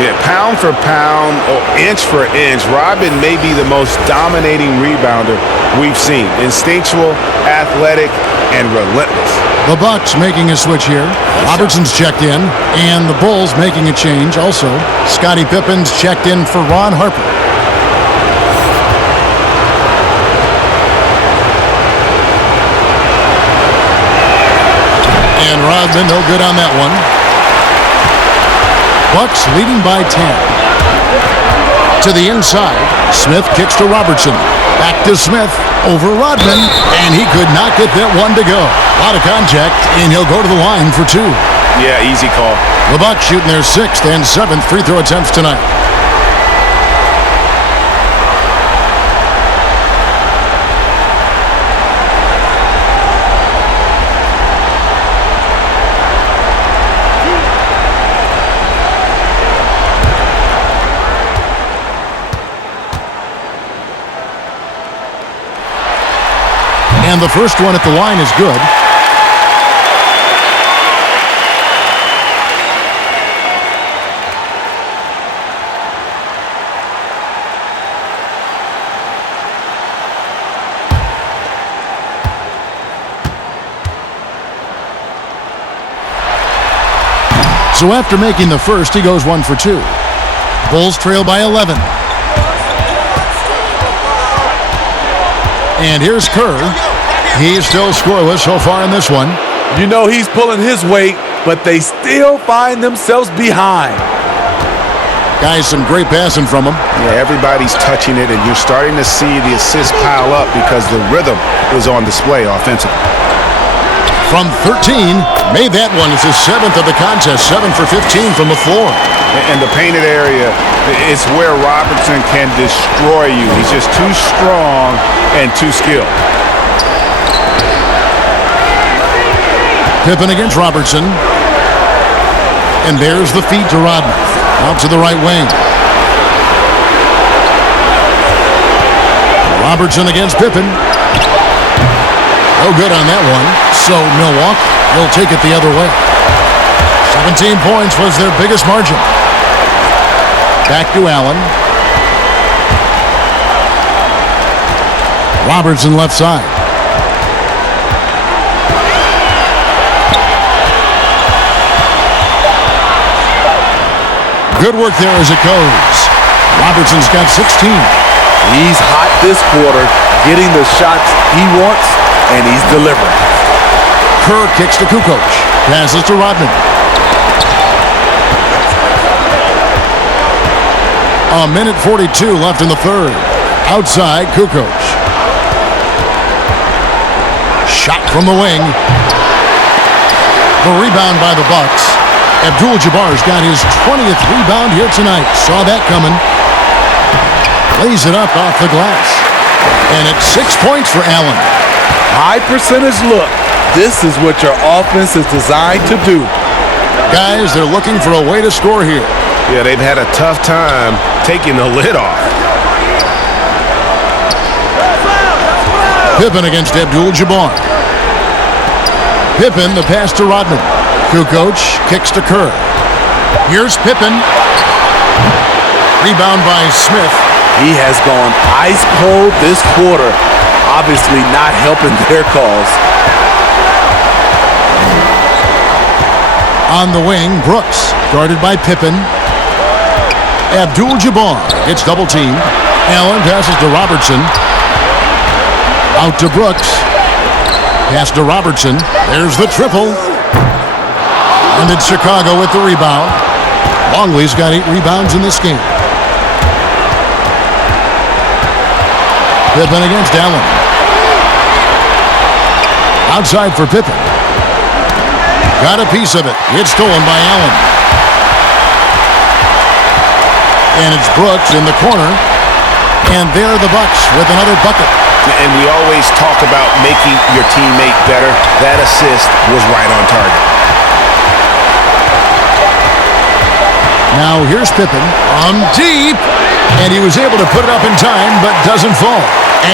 Yeah, pound for pound, or inch for inch, Rodman may be the most dominating rebounder we've seen. Instinctual, athletic, and relentless. The Bucks making a switch here. Robertson's checked in, and the Bulls making a change also. Scottie Pippen's checked in for Ron Harper. And Rodman, no good on that one. Bucks leading by 10. To the inside, Smith kicks to Robertson. Back to Smith, over Rodman, and he could not get that one to go. A lot of contact, and he'll go to the line for 2. Yeah, easy call. The Bucks shooting their 6th and 7th free throw attempts tonight. And the first one at the line is good. So after making the first, he goes 1 for 2. Bulls trail by 11. And here's Kerr. He's still scoreless so far in this one. You know he's pulling his weight, but they still find themselves behind. Guys, some great passing from him. Yeah, everybody's touching it, and you're starting to see the assists pile up because the rhythm is on display offensively. From 13, made that one. It's his 7th of the contest, 7 for 15 from the floor. And the painted area, it's where Robertson can destroy you. He's just too strong and too skilled. Pippen against Robertson. And there's the feed to Rodman. Out to the right wing. Robertson against Pippen. No good on that one. So Milwaukee will take it the other way. 17 points was their biggest margin. Back to Allen. Robertson left side. Good work there as it goes. Robertson's got 16. He's hot this quarter, getting the shots he wants, and he's delivering. Kerr kicks to Kukoc. Passes to Rodman. A minute 42 left in the third. Outside, Kukoc. Shot from the wing. The rebound by the Bucks. Abdul-Jabbar's got his 20th rebound here tonight. Saw that coming. Lays it up off the glass. And it's 6 points for Allen. High percentage look. This is what your offense is designed to do. Guys, they're looking for a way to score here. Yeah, they've had a tough time taking the lid off. Pippen against Abdul-Jabbar. Pippen, the pass to Rodman. Kukoc kicks to Kerr. Here's Pippen. Rebound by Smith. He has gone ice cold this quarter, obviously not helping their cause. On the wing, Brooks, guarded by Pippen. Abdul-Jabbar gets double-teamed. Allen passes to Robertson. Out to Brooks. Pass to Robertson. There's the triple. And it's Chicago with the rebound. Longley's got 8 rebounds in this game. Pippen against Allen. Outside for Pippen. Got a piece of it. It's stolen by Allen. And it's Brooks in the corner. And there are the Bucks with another bucket. And we always talk about making your teammate better. That assist was right on target. Now here's Pippen from deep. And he was able to put it up in time, but doesn't fall.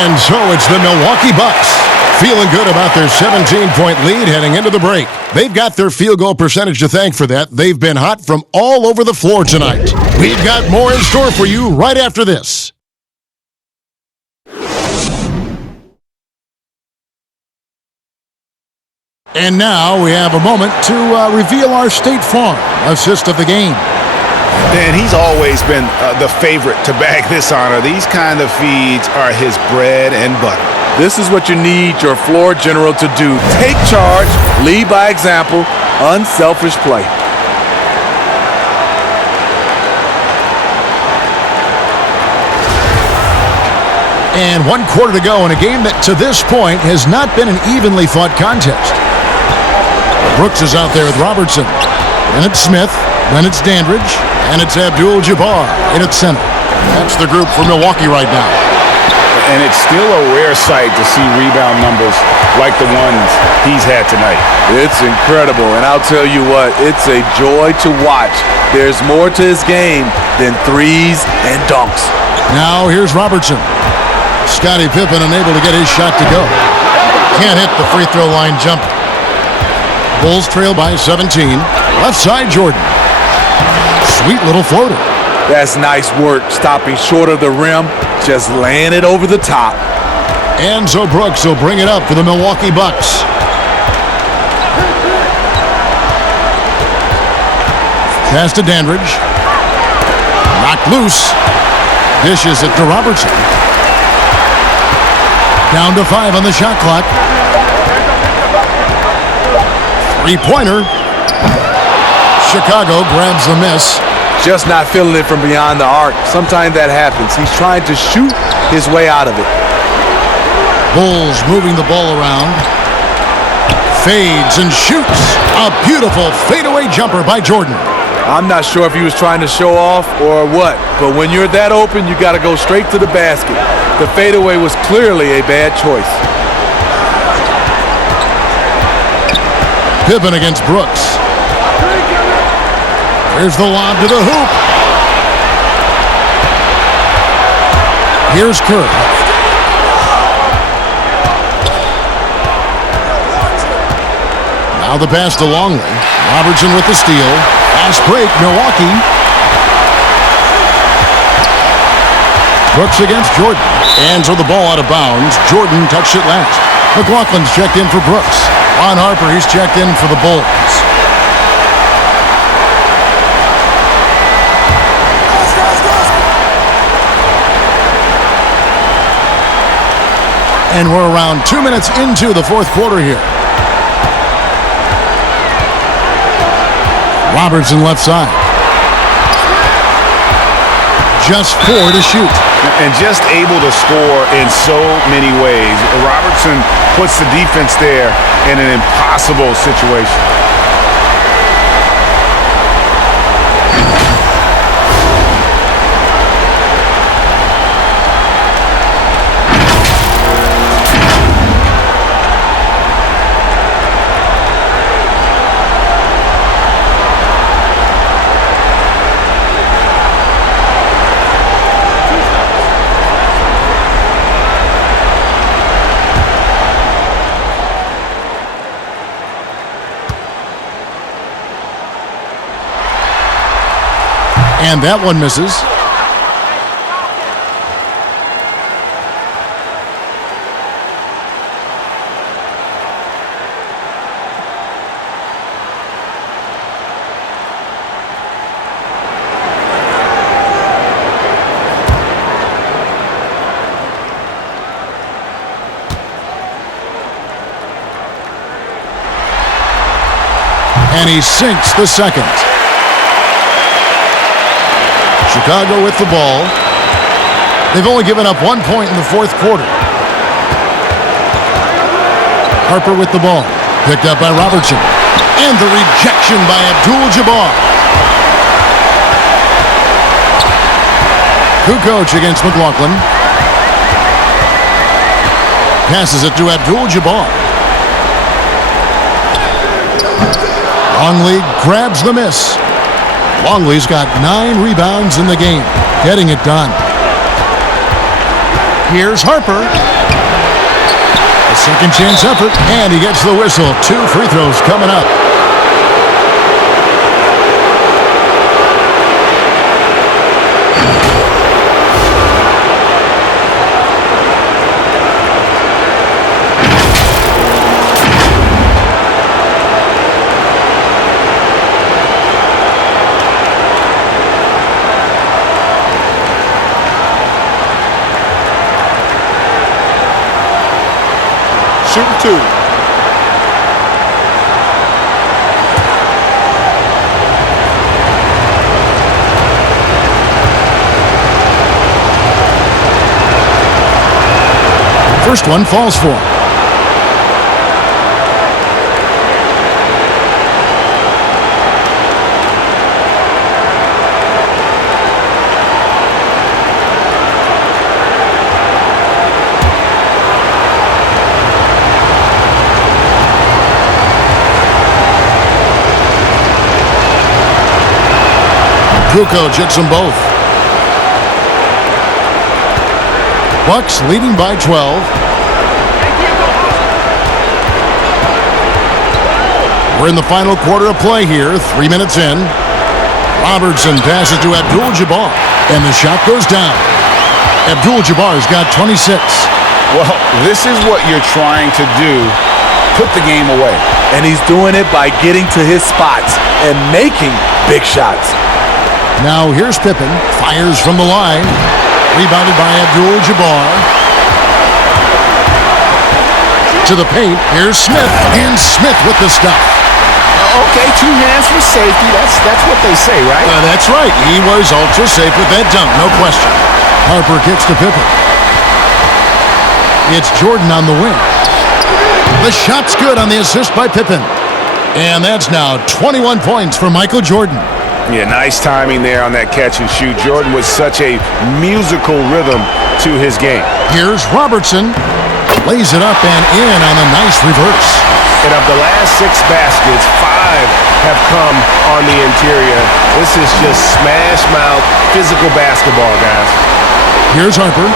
And so it's the Milwaukee Bucks feeling good about their 17-point lead heading into the break. They've got their field goal percentage to thank for that. They've been hot from all over the floor tonight. We've got more in store for you right after this. And now we have a moment to reveal our State Farm assist of the game. Dan, he's always been the favorite to bag this honor. These kind of feeds are his bread and butter. This is what you need your floor general to do. Take charge, lead by example, unselfish play. And 1 quarter to go in a game that to this point has not been an evenly fought contest. Brooks is out there with Robertson. Then it's Smith. Then it's Dandridge. And it's Abdul-Jabbar in its center. That's the group for Milwaukee right now. And it's still a rare sight to see rebound numbers like the ones he's had tonight. It's incredible, and I'll tell you what, it's a joy to watch. There's more to his game than threes and dunks. Now here's Robertson. Scottie Pippen unable to get his shot to go. Can't hit the free throw line jumper. Bulls trail by 17. Left side, Jordan. Sweet little floater. That's nice work, stopping short of the rim, just laying it over the top. And so Brooks will bring it up for the Milwaukee Bucks. Pass to Dandridge. Knocked loose. Dishes it to Robertson. Down to 5 on the shot clock. Three-pointer. Chicago grabs the miss. Just not feeling it from beyond the arc. Sometimes that happens. He's trying to shoot his way out of it. Bulls moving the ball around. Fades and shoots. A beautiful fadeaway jumper by Jordan. I'm not sure if he was trying to show off or what, but when you're that open, you got to go straight to the basket. The fadeaway was clearly a bad choice. Pippen against Brooks. Here's the lob to the hoop. Here's Kerr. Now the pass to Longley. Robertson with the steal. Fast break, Milwaukee. Brooks against Jordan. And so the ball out of bounds. Jordan touched it last. McLaughlin's checked in for Brooks. Ron Harper, he's checked in for the Bulls. And we're around 2 minutes into the fourth quarter here. Robertson left side. Just 4 to shoot. And just able to score in so many ways. Robertson puts the defense there in an impossible situation. And that one misses. And he sinks the second. Chicago with the ball. They've only given up 1 point in the fourth quarter. Harper with the ball. Picked up by Robertson. And the rejection by Abdul-Jabbar. Kukoc against McLaughlin. Passes it to Abdul-Jabbar. Longley grabs the miss. Longley's got 9 rebounds in the game, getting it done. Here's Harper. A second chance effort, and he gets the whistle. 2 free throws coming up. Shooting 2. First one falls for him. Kukoc hits them both. Bucks leading by 12. We're in the final quarter of play here, 3 minutes in. Robertson passes to Abdul-Jabbar, and the shot goes down. Abdul-Jabbar's got 26. Well, this is what you're trying to do. Put the game away. And he's doing it by getting to his spots and making big shots. Now here's Pippen, fires from the line, rebounded by Abdul-Jabbar. To the paint, here's Smith, and Smith with the stuff. Okay, 2 hands for safety. That's what they say, right? That's right. He was ultra safe with that dunk, no question. Harper kicks to Pippen. It's Jordan on the wing. The shot's good on the assist by Pippen. And that's now 21 points for Michael Jordan. Yeah, nice timing there on that catch and shoot. Jordan with such a musical rhythm to his game. Here's Robertson. Lays it up and in on a nice reverse. And of the last 6 baskets, 5 have come on the interior. This is just smash mouth physical basketball, guys. Here's Harper.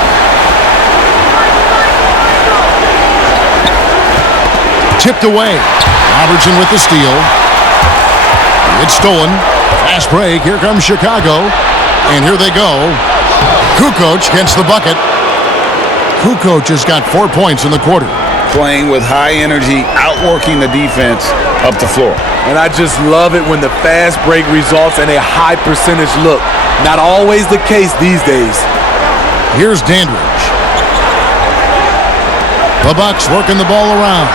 Tipped away. Robertson with the steal. It's stolen. Fast break. Here comes Chicago. And here they go. Kukoc gets the bucket. Kukoc has got 4 points in the quarter. Playing with high energy, outworking the defense up the floor. And I just love it when the fast break results in a high percentage look. Not always the case these days. Here's Dandridge. The Bucks working the ball around.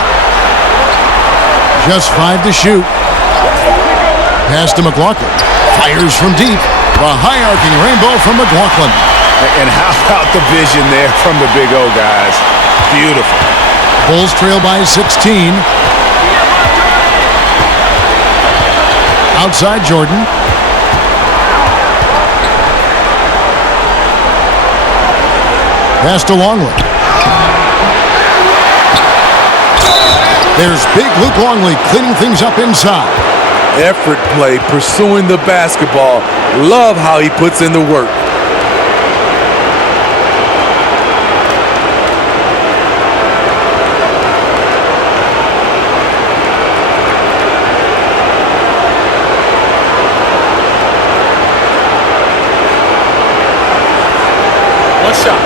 Just 5 to shoot. Pass to McLaughlin. Fires from deep. The high arcing rainbow from McLaughlin. And how about the vision there from the Big O, guys? Beautiful. Bulls trail by 16. Outside Jordan. Pass to Longley. There's big Luke Longley cleaning things up inside. Effort play, pursuing the basketball. Love how he puts in the work. One shot.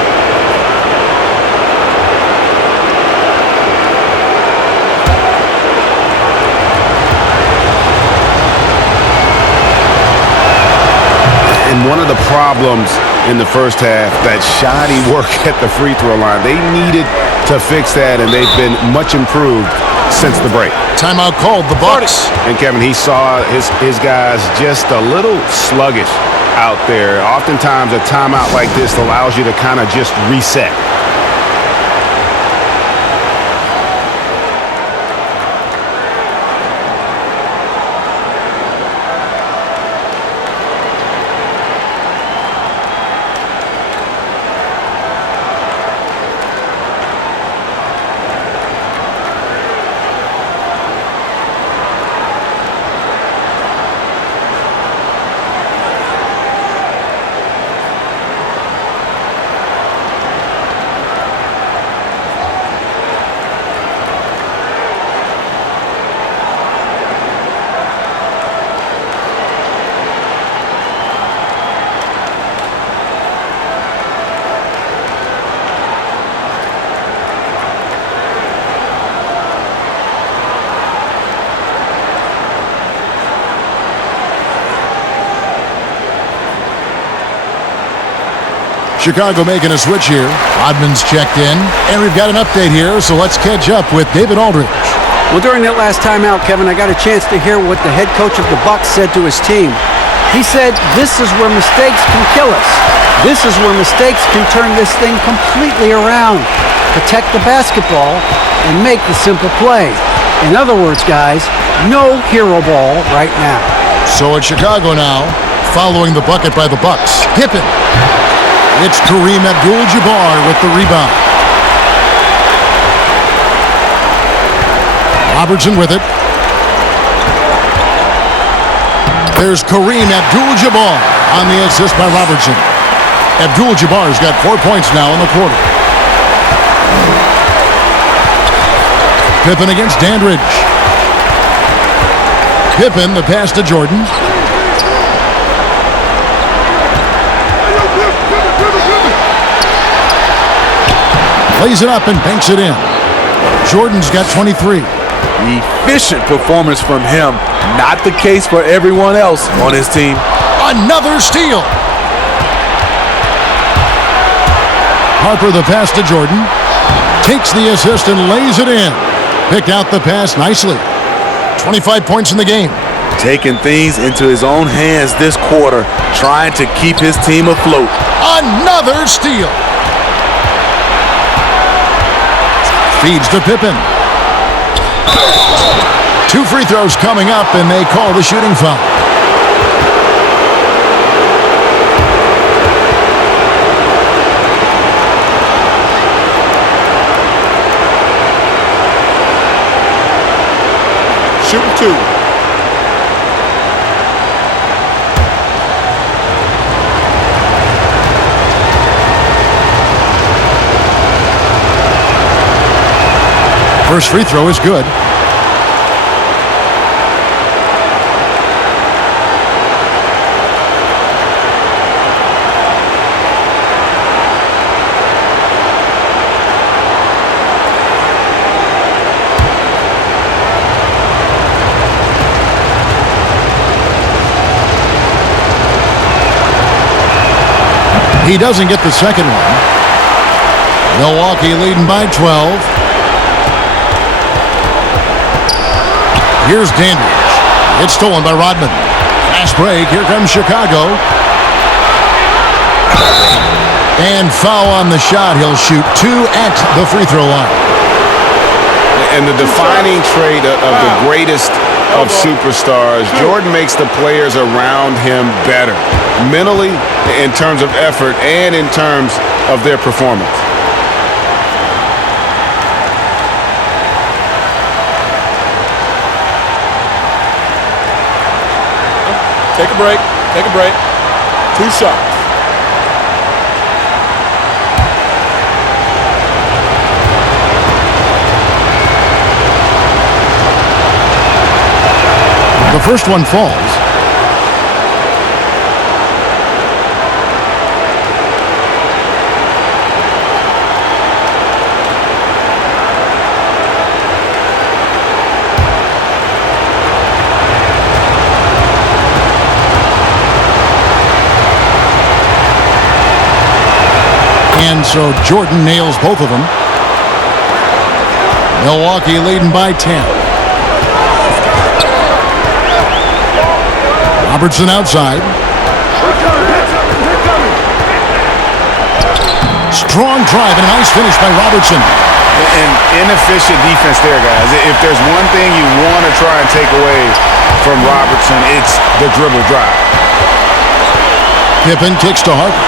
And one of the problems in the first half, that shoddy work at the free throw line. They needed to fix that, and they've been much improved since the break. Timeout called, the Bucks. And Kevin, he saw his guys just a little sluggish out there. Oftentimes a timeout like this allows you to kind of just reset. Chicago making a switch here. Rodman's checked in. And we've got an update here, so let's catch up with David Aldridge. Well, during that last timeout, Kevin, I got a chance to hear what the head coach of the Bucks said to his team. He said, this is where mistakes can kill us. This is where mistakes can turn this thing completely around. Protect the basketball and make the simple play. In other words, guys, no hero ball right now. So it's Chicago now, following the bucket by the Bucks. Pippen. It's Kareem Abdul-Jabbar with the rebound. Robertson with it. There's Kareem Abdul-Jabbar on the assist by Robertson. Abdul-Jabbar's got 4 points now in the quarter. Pippen against Dandridge. Pippen, the pass to Jordan. Lays it up and banks it in. Jordan's got 23. Efficient performance from him. Not the case for everyone else on his team. Another steal. Harper the pass to Jordan. Takes the assist and lays it in. Picked out the pass nicely. 25 points in the game. Taking things into his own hands this quarter, trying to keep his team afloat. Another steal. Feeds to Pippen. 2 free throws coming up, and they call the shooting foul. Shooting 2. First free throw is good. He doesn't get the second one. Milwaukee leading by 12. Here's Dandridge. It's stolen by Rodman. Fast break. Here comes Chicago. And foul on the shot. He'll shoot 2 at the free throw line. And the defining trait of the greatest of superstars, Jordan makes the players around him better, mentally, in terms of effort, and in terms of their performance. Take a break. Take a break. 2 shots. The first one falls. And so Jordan nails both of them. Milwaukee leading by 10. Robertson outside. Strong drive and a nice finish by Robertson. And inefficient defense there, guys. If there's one thing you want to try and take away from Robertson, it's the dribble drive. Pippen kicks to Harper.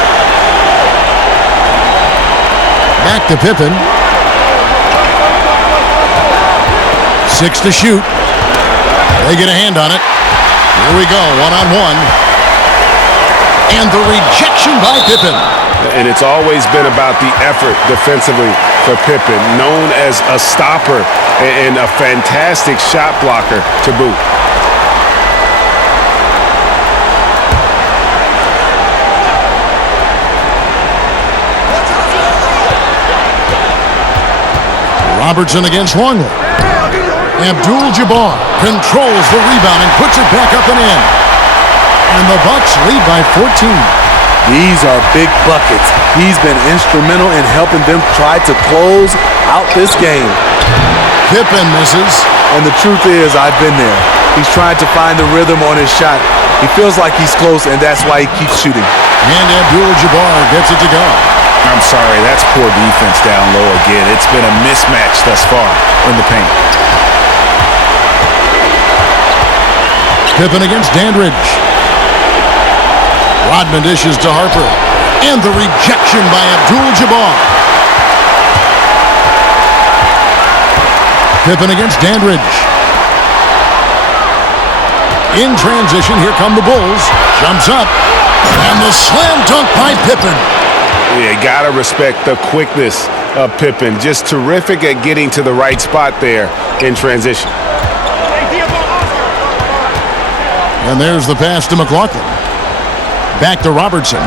Back to Pippen. 6 to shoot. They get a hand on it. Here we go, one-on-one. And the rejection by Pippen. And it's always been about the effort defensively for Pippen, known as a stopper and a fantastic shot blocker to boot. Robertson against Longley. Abdul-Jabbar controls the rebound and puts it back up and in. And the Bucks lead by 14. These are big buckets. He's been instrumental in helping them try to close out this game. Pippen misses. And the truth is, I've been there. He's trying to find the rhythm on his shot. He feels like he's close, and that's why he keeps shooting. And Abdul-Jabbar gets it to go. I'm sorry, that's poor defense down low again. It's been a mismatch thus far in the paint. Pippen against Dandridge. Rodman dishes to Harper. And the rejection by Abdul-Jabbar. Pippen against Dandridge. In transition, here come the Bulls. Jumps up. And the slam dunk by Pippen. You gotta respect the quickness of Pippen. Just terrific at getting to the right spot there in transition. And there's the pass to McLaughlin. Back to Robertson.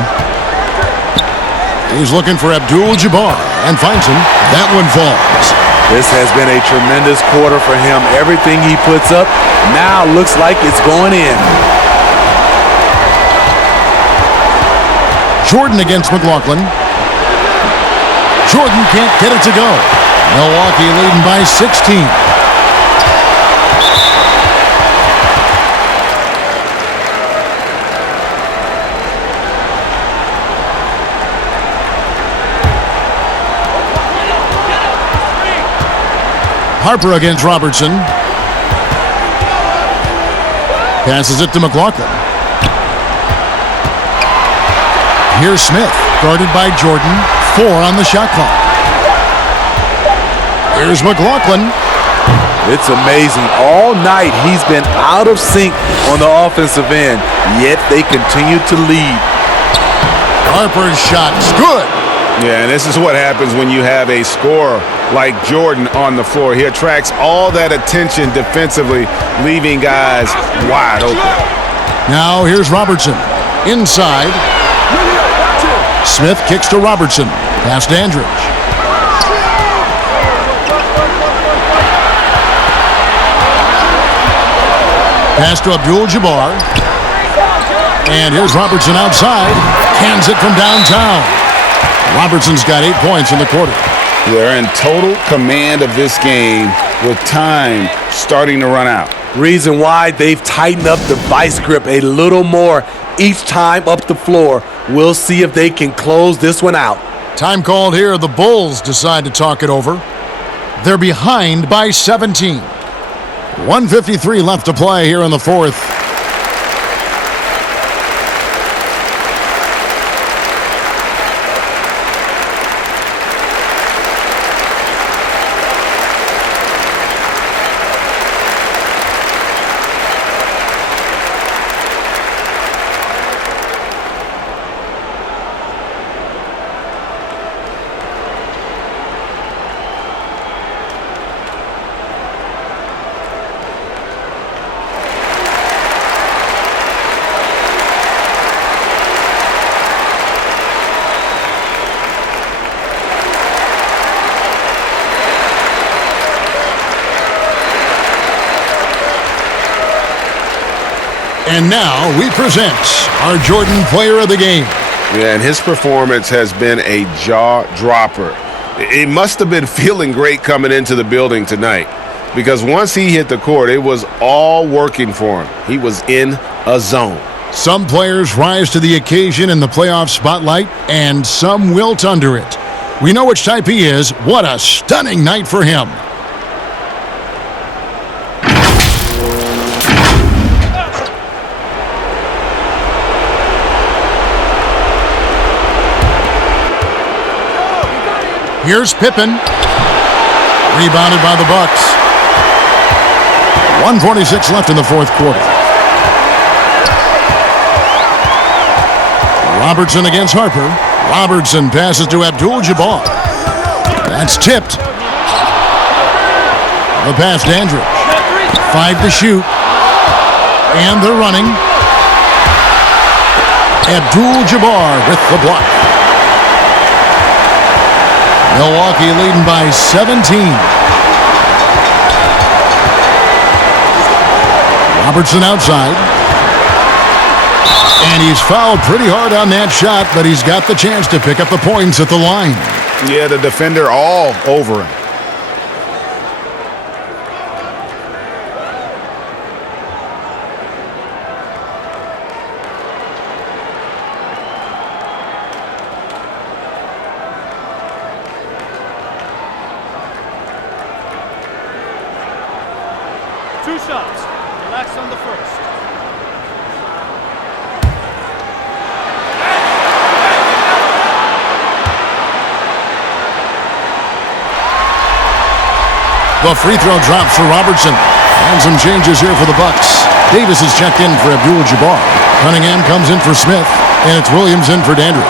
He's looking for Abdul-Jabbar and finds him. That one falls. This has been a tremendous quarter for him. Everything he puts up now looks like it's going in. Jordan against McLaughlin. Jordan can't get it to go. Milwaukee leading by 16. Harper against Robertson. Passes it to McLaughlin. Here's Smith, guarded by Jordan. 4 on the shot clock. Here's McLaughlin. It's amazing. All night he's been out of sync on the offensive end, yet they continue to lead. Harper's shot is good. Yeah, and this is what happens when you have a scorer like Jordan on the floor. He attracts all that attention defensively, leaving guys wide open. Now here's Robertson. Inside. Smith kicks to Robertson. Past Dandridge. Pass to Abdul-Jabbar. And here's Robertson outside. Cans it from downtown. Robertson's got 8 points in the quarter. They're in total command of this game with time starting to run out. Reason why they've tightened up the vice grip a little more each time up the floor. We'll see if they can close this one out. Time called here. The Bulls decide to talk it over. They're behind by 17. 1:53 left to play here in the fourth. And now we present our Jordan Player of the Game. Yeah, and his performance has been a jaw-dropper. It must have been feeling great coming into the building tonight, because once he hit the court, it was all working for him. He was in a zone. Some players rise to the occasion in the playoff spotlight, and some wilt under it. We know which type he is. What a stunning night for him. Here's Pippen. Rebounded by the Bucks. 1:46 left in the fourth quarter. Robertson against Harper. Robertson passes to Abdul-Jabbar. That's tipped. The pass to Dandridge. 5 to shoot. And they're running. Abdul-Jabbar with the block. Milwaukee leading by 17. Robertson outside. And he's fouled pretty hard on that shot, but he's got the chance to pick up the points at the line. Yeah, the defender all over him. Two shots. Relax on the first. The free throw drops for Robertson. And some changes here for the Bucks. Davis is checked in for Abdul-Jabbar. Cunningham comes in for Smith. And it's Williams in for Dandridge.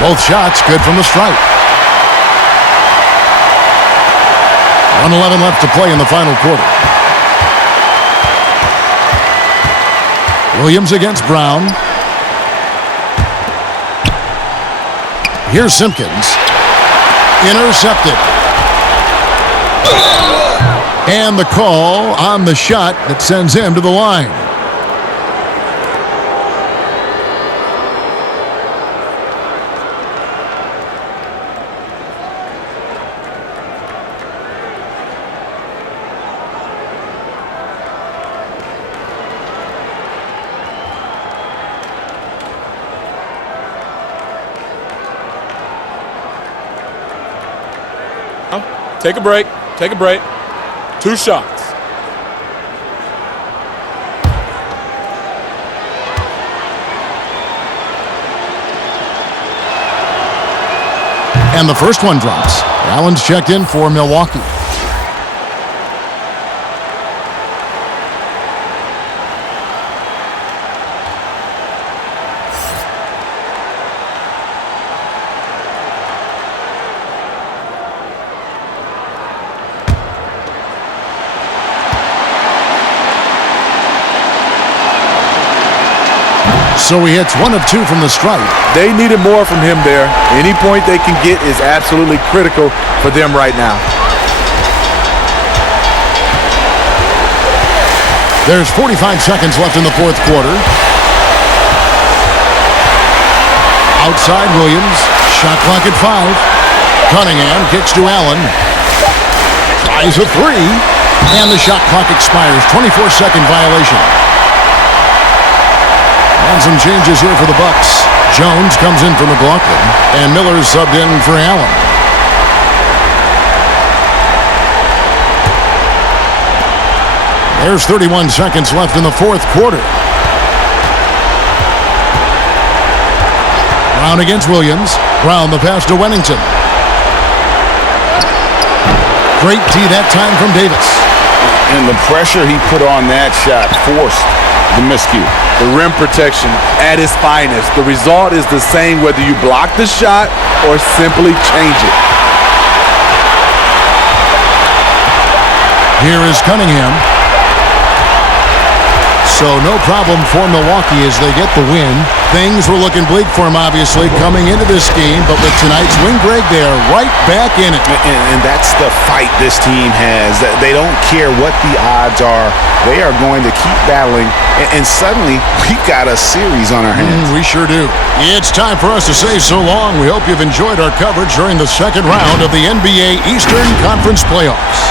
Both shots good from the stripe. 1:11 left to play in the final quarter. Williams against Brown. Here's Simpkins. Intercepted. And the call on the shot that sends him to the line. Take a break. Take a break. Two shots. And the first one drops. Allen's checked in for Milwaukee. So he hits 1 of 2 from the stripe. They needed more from him there. Any point they can get is absolutely critical for them right now. There's 45 seconds left in the fourth quarter. Outside Williams. Shot clock at 5. Cunningham kicks to Allen. Tries a 3. And the shot clock expires. 24-second violation. And some changes here for the Bucks. Jones comes in for McLaughlin, and Miller's subbed in for Allen. There's 31 seconds left in the fourth quarter. Brown against Williams. Brown the pass to Wennington. Great D that time from Davis. And the pressure he put on that shot forced the miscue. The rim protection at its finest. The result is the same whether you block the shot or simply change it. Here is Cunningham. So no problem for Milwaukee as they get the win. Things were looking bleak for him, obviously, coming into this game. But with tonight's win, Greg, they are right back in it. And that's the fight this team has. They don't care what the odds are. They are going to keep battling. And suddenly, we've got a series on our hands. We sure do. It's time for us to say so long. We hope you've enjoyed our coverage during the second round of the NBA Eastern Conference Playoffs.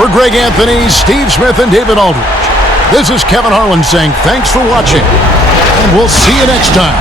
For Greg Anthony, Steve Smith, and David Aldridge, this is Kevin Harlan saying thanks for watching, and we'll see you next time